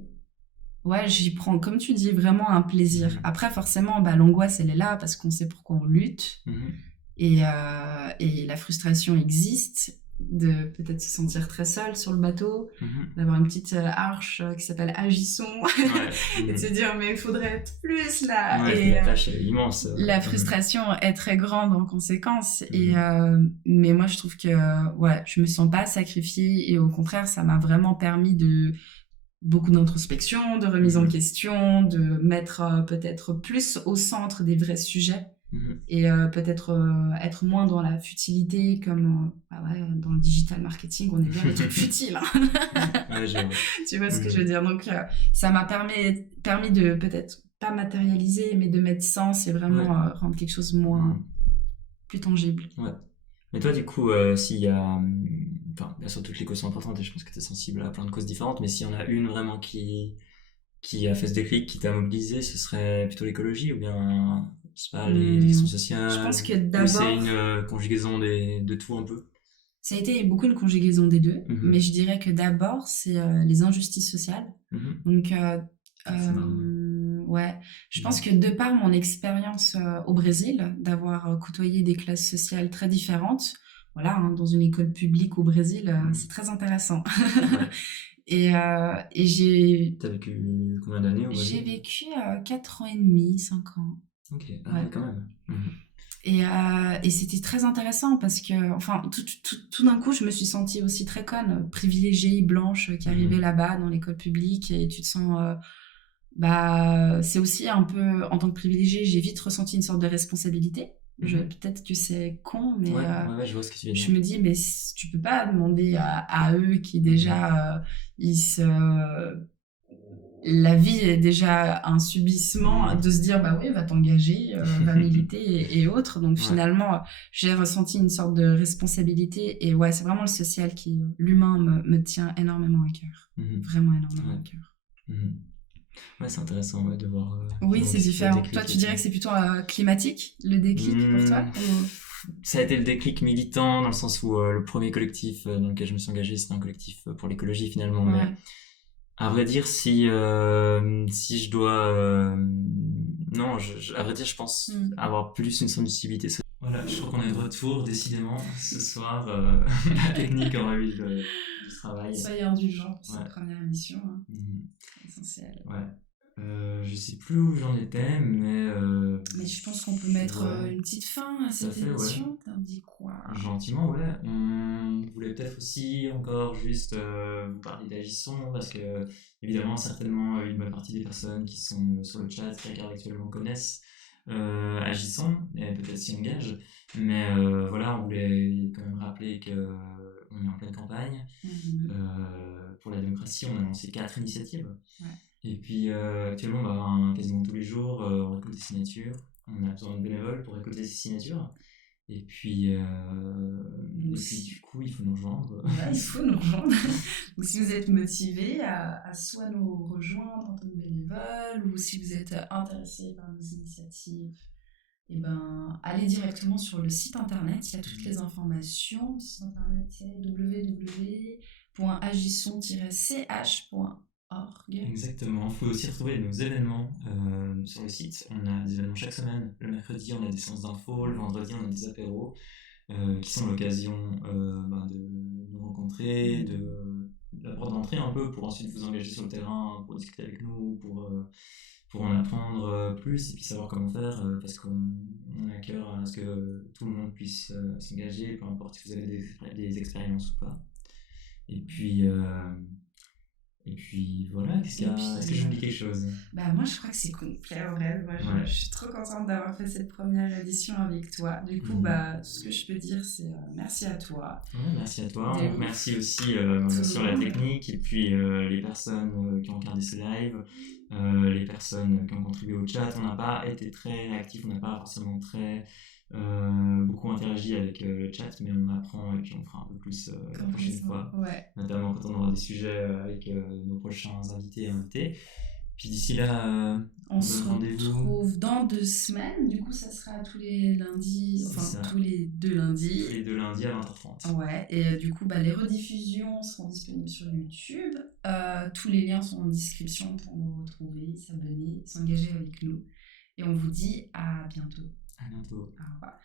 ouais, j'y prends, comme tu dis, vraiment un plaisir. Mhm. Après, forcément, bah, l'angoisse, elle est là parce qu'on sait pourquoi on lutte, Mhm. et la frustration existe de peut-être se sentir très seul sur le bateau, Mhm. d'avoir une petite arche qui s'appelle Agisson Ouais. et de se Mhm. dire mais il faudrait être plus là. Ouais, puis Et la tâche est immense. la Mhm. frustration est très grande en conséquence. Mhm. Mais moi je trouve que ouais, je me sens pas sacrifiée et au contraire ça m'a vraiment permis de beaucoup d'introspection, de remise en Mhm. question, de mettre peut-être plus au centre des vrais sujets Mhm. et peut-être être moins dans la futilité comme bah ouais, dans le digital marketing on est bien les trucs futiles hein. Ouais, je vois. Tu vois ce que je veux Mhm. dire. Donc ça m'a permis de peut-être pas matérialiser mais de mettre sens et Ouais. vraiment rendre quelque chose moins Mhm. plus tangible. Ouais. Mais toi, du coup, s'il y a, enfin, bien sûr, toutes les causes sont importantes et je pense que tu es sensible à plein de causes différentes, mais s'il y en a une vraiment qui a fait ce déclic, qui t'a mobilisé, ce serait plutôt l'écologie ou bien, je sais pas, les questions Je pense sociales, que ou c'est une d'abord conjugaison de tout un peu? ça a été beaucoup une conjugaison des deux, mais Mhm. je dirais que d'abord, c'est les injustices sociales. Mhm. Donc, Ah, c'est marrant. ouais, je pense Mhm. que de par mon expérience au Brésil, d'avoir côtoyé des classes sociales très différentes, voilà, hein, dans une école publique au Brésil, c'est Mhm. très intéressant. Ouais. Et T'as vécu combien d'années au j'ai Brésil? vécu 4 ans et demi, 5 ans. Ok, ah Ouais. oui, quand même. Mhm. Et c'était très intéressant parce que, enfin, tout d'un coup, je me suis sentie aussi très conne, privilégiée, blanche, qui arrivait Mhm. là-bas dans l'école publique et tu te sens, bah, c'est aussi un peu, en tant que privilégiée, j'ai vite ressenti une sorte de responsabilité. Mhm. Peut-être que c'est con, mais Ouais, ouais, ouais, je vois ce que tu veux dire. je me dis, mais tu peux pas demander à eux qui Mhm. déjà, ils se, la vie est déjà un subissement de Mhm. se dire bah oui va t'engager va militer et autres donc Ouais. finalement j'ai ressenti une sorte de responsabilité et ouais c'est vraiment le social qui l'humain me tient énormément à cœur Mhm. vraiment énormément Ouais. à cœur. Mhm. Ouais, c'est intéressant ouais, de voir Oui donc c'est ce différent, toi déclic et tu tout. dirais que c'est plutôt climatique le déclic pour Hmm, toi ou... ça a été le déclic militant dans le sens où le premier collectif dans lequel je me suis engagé, c'était un collectif pour l'écologie finalement. Mais Ouais. à vrai dire, si je dois, non, à vrai dire, je pense Mm. avoir plus une sensibilité sociale. Voilà, je crois qu'on est de retour décidément ce soir. La technique aura eu du travail. Soyez indulgents pour cette Ouais. première émission hein. Mhm. C'est essentiel. Ouais. Je sais plus où j'en étais, Mais je pense qu'on peut mettre ouais, une petite fin à tout à cette fait, ouais. émission. T'en dis quoi? Gentiment, ouais. On voulait peut-être aussi encore juste vous parler d'Agisson, parce que, évidemment, certainement, une bonne partie des personnes qui sont sur le chat, qui regardent actuellement, connaissent Agisson, et peut-être s'y engagent. Mais voilà, on voulait quand même rappeler que on est en pleine campagne. Mhm. Pour la démocratie, on a lancé 4 initiatives. Ouais. Et puis actuellement, quasiment tous les jours, on récolte des signatures. On a besoin de bénévoles pour récolter ces signatures. Et puis, du coup, il faut nous rejoindre. Ouais, il faut nous rejoindre. Donc, si vous êtes motivé à soit nous rejoindre en tant que bénévole, ou si vous êtes intéressé par nos initiatives, et ben, allez directement sur le site internet, il y a toutes les informations. Le site internet, c'est www.agisson-ch.org. Exactement. Vous pouvez aussi retrouver nos événements sur le site. On a des événements chaque semaine. Le mercredi, on a des séances d'infos. Le vendredi, on a des apéros qui sont l'occasion de nous rencontrer, la porte d'entrée un peu pour ensuite vous engager sur le terrain, pour discuter avec nous, pour en apprendre plus et puis savoir comment faire parce qu'on a à cœur à ce que tout le monde puisse s'engager, peu importe si vous avez des expériences ou pas. Et puis voilà, est-ce que j'oublie quelque chose? Bah moi je crois que c'est complet Aurel. Moi je suis trop contente d'avoir fait cette première édition avec toi. Du coup tout ce que je peux dire c'est merci à toi. Ouais, merci à toi. On remercie aussi sur la technique et puis les personnes qui ont regardé ce live, les personnes qui ont contribué au chat. On n'a pas été très réactifs, on n'a pas forcément beaucoup interagi avec le chat, mais on apprend et puis on fera un peu plus la prochaine fois, notamment quand on aura des sujets avec nos prochains invités et invités. Puis d'ici là, on se retrouve dans 2 semaines. Du coup, ça sera tous les lundis, tous les 2 lundis. Tous les 2 lundis à 20h30. Ouais, et du coup, les rediffusions seront disponibles sur YouTube. Tous les liens sont en description pour nous retrouver, s'abonner, s'engager avec nous. Et on vous dit à bientôt. À bientôt. Au revoir.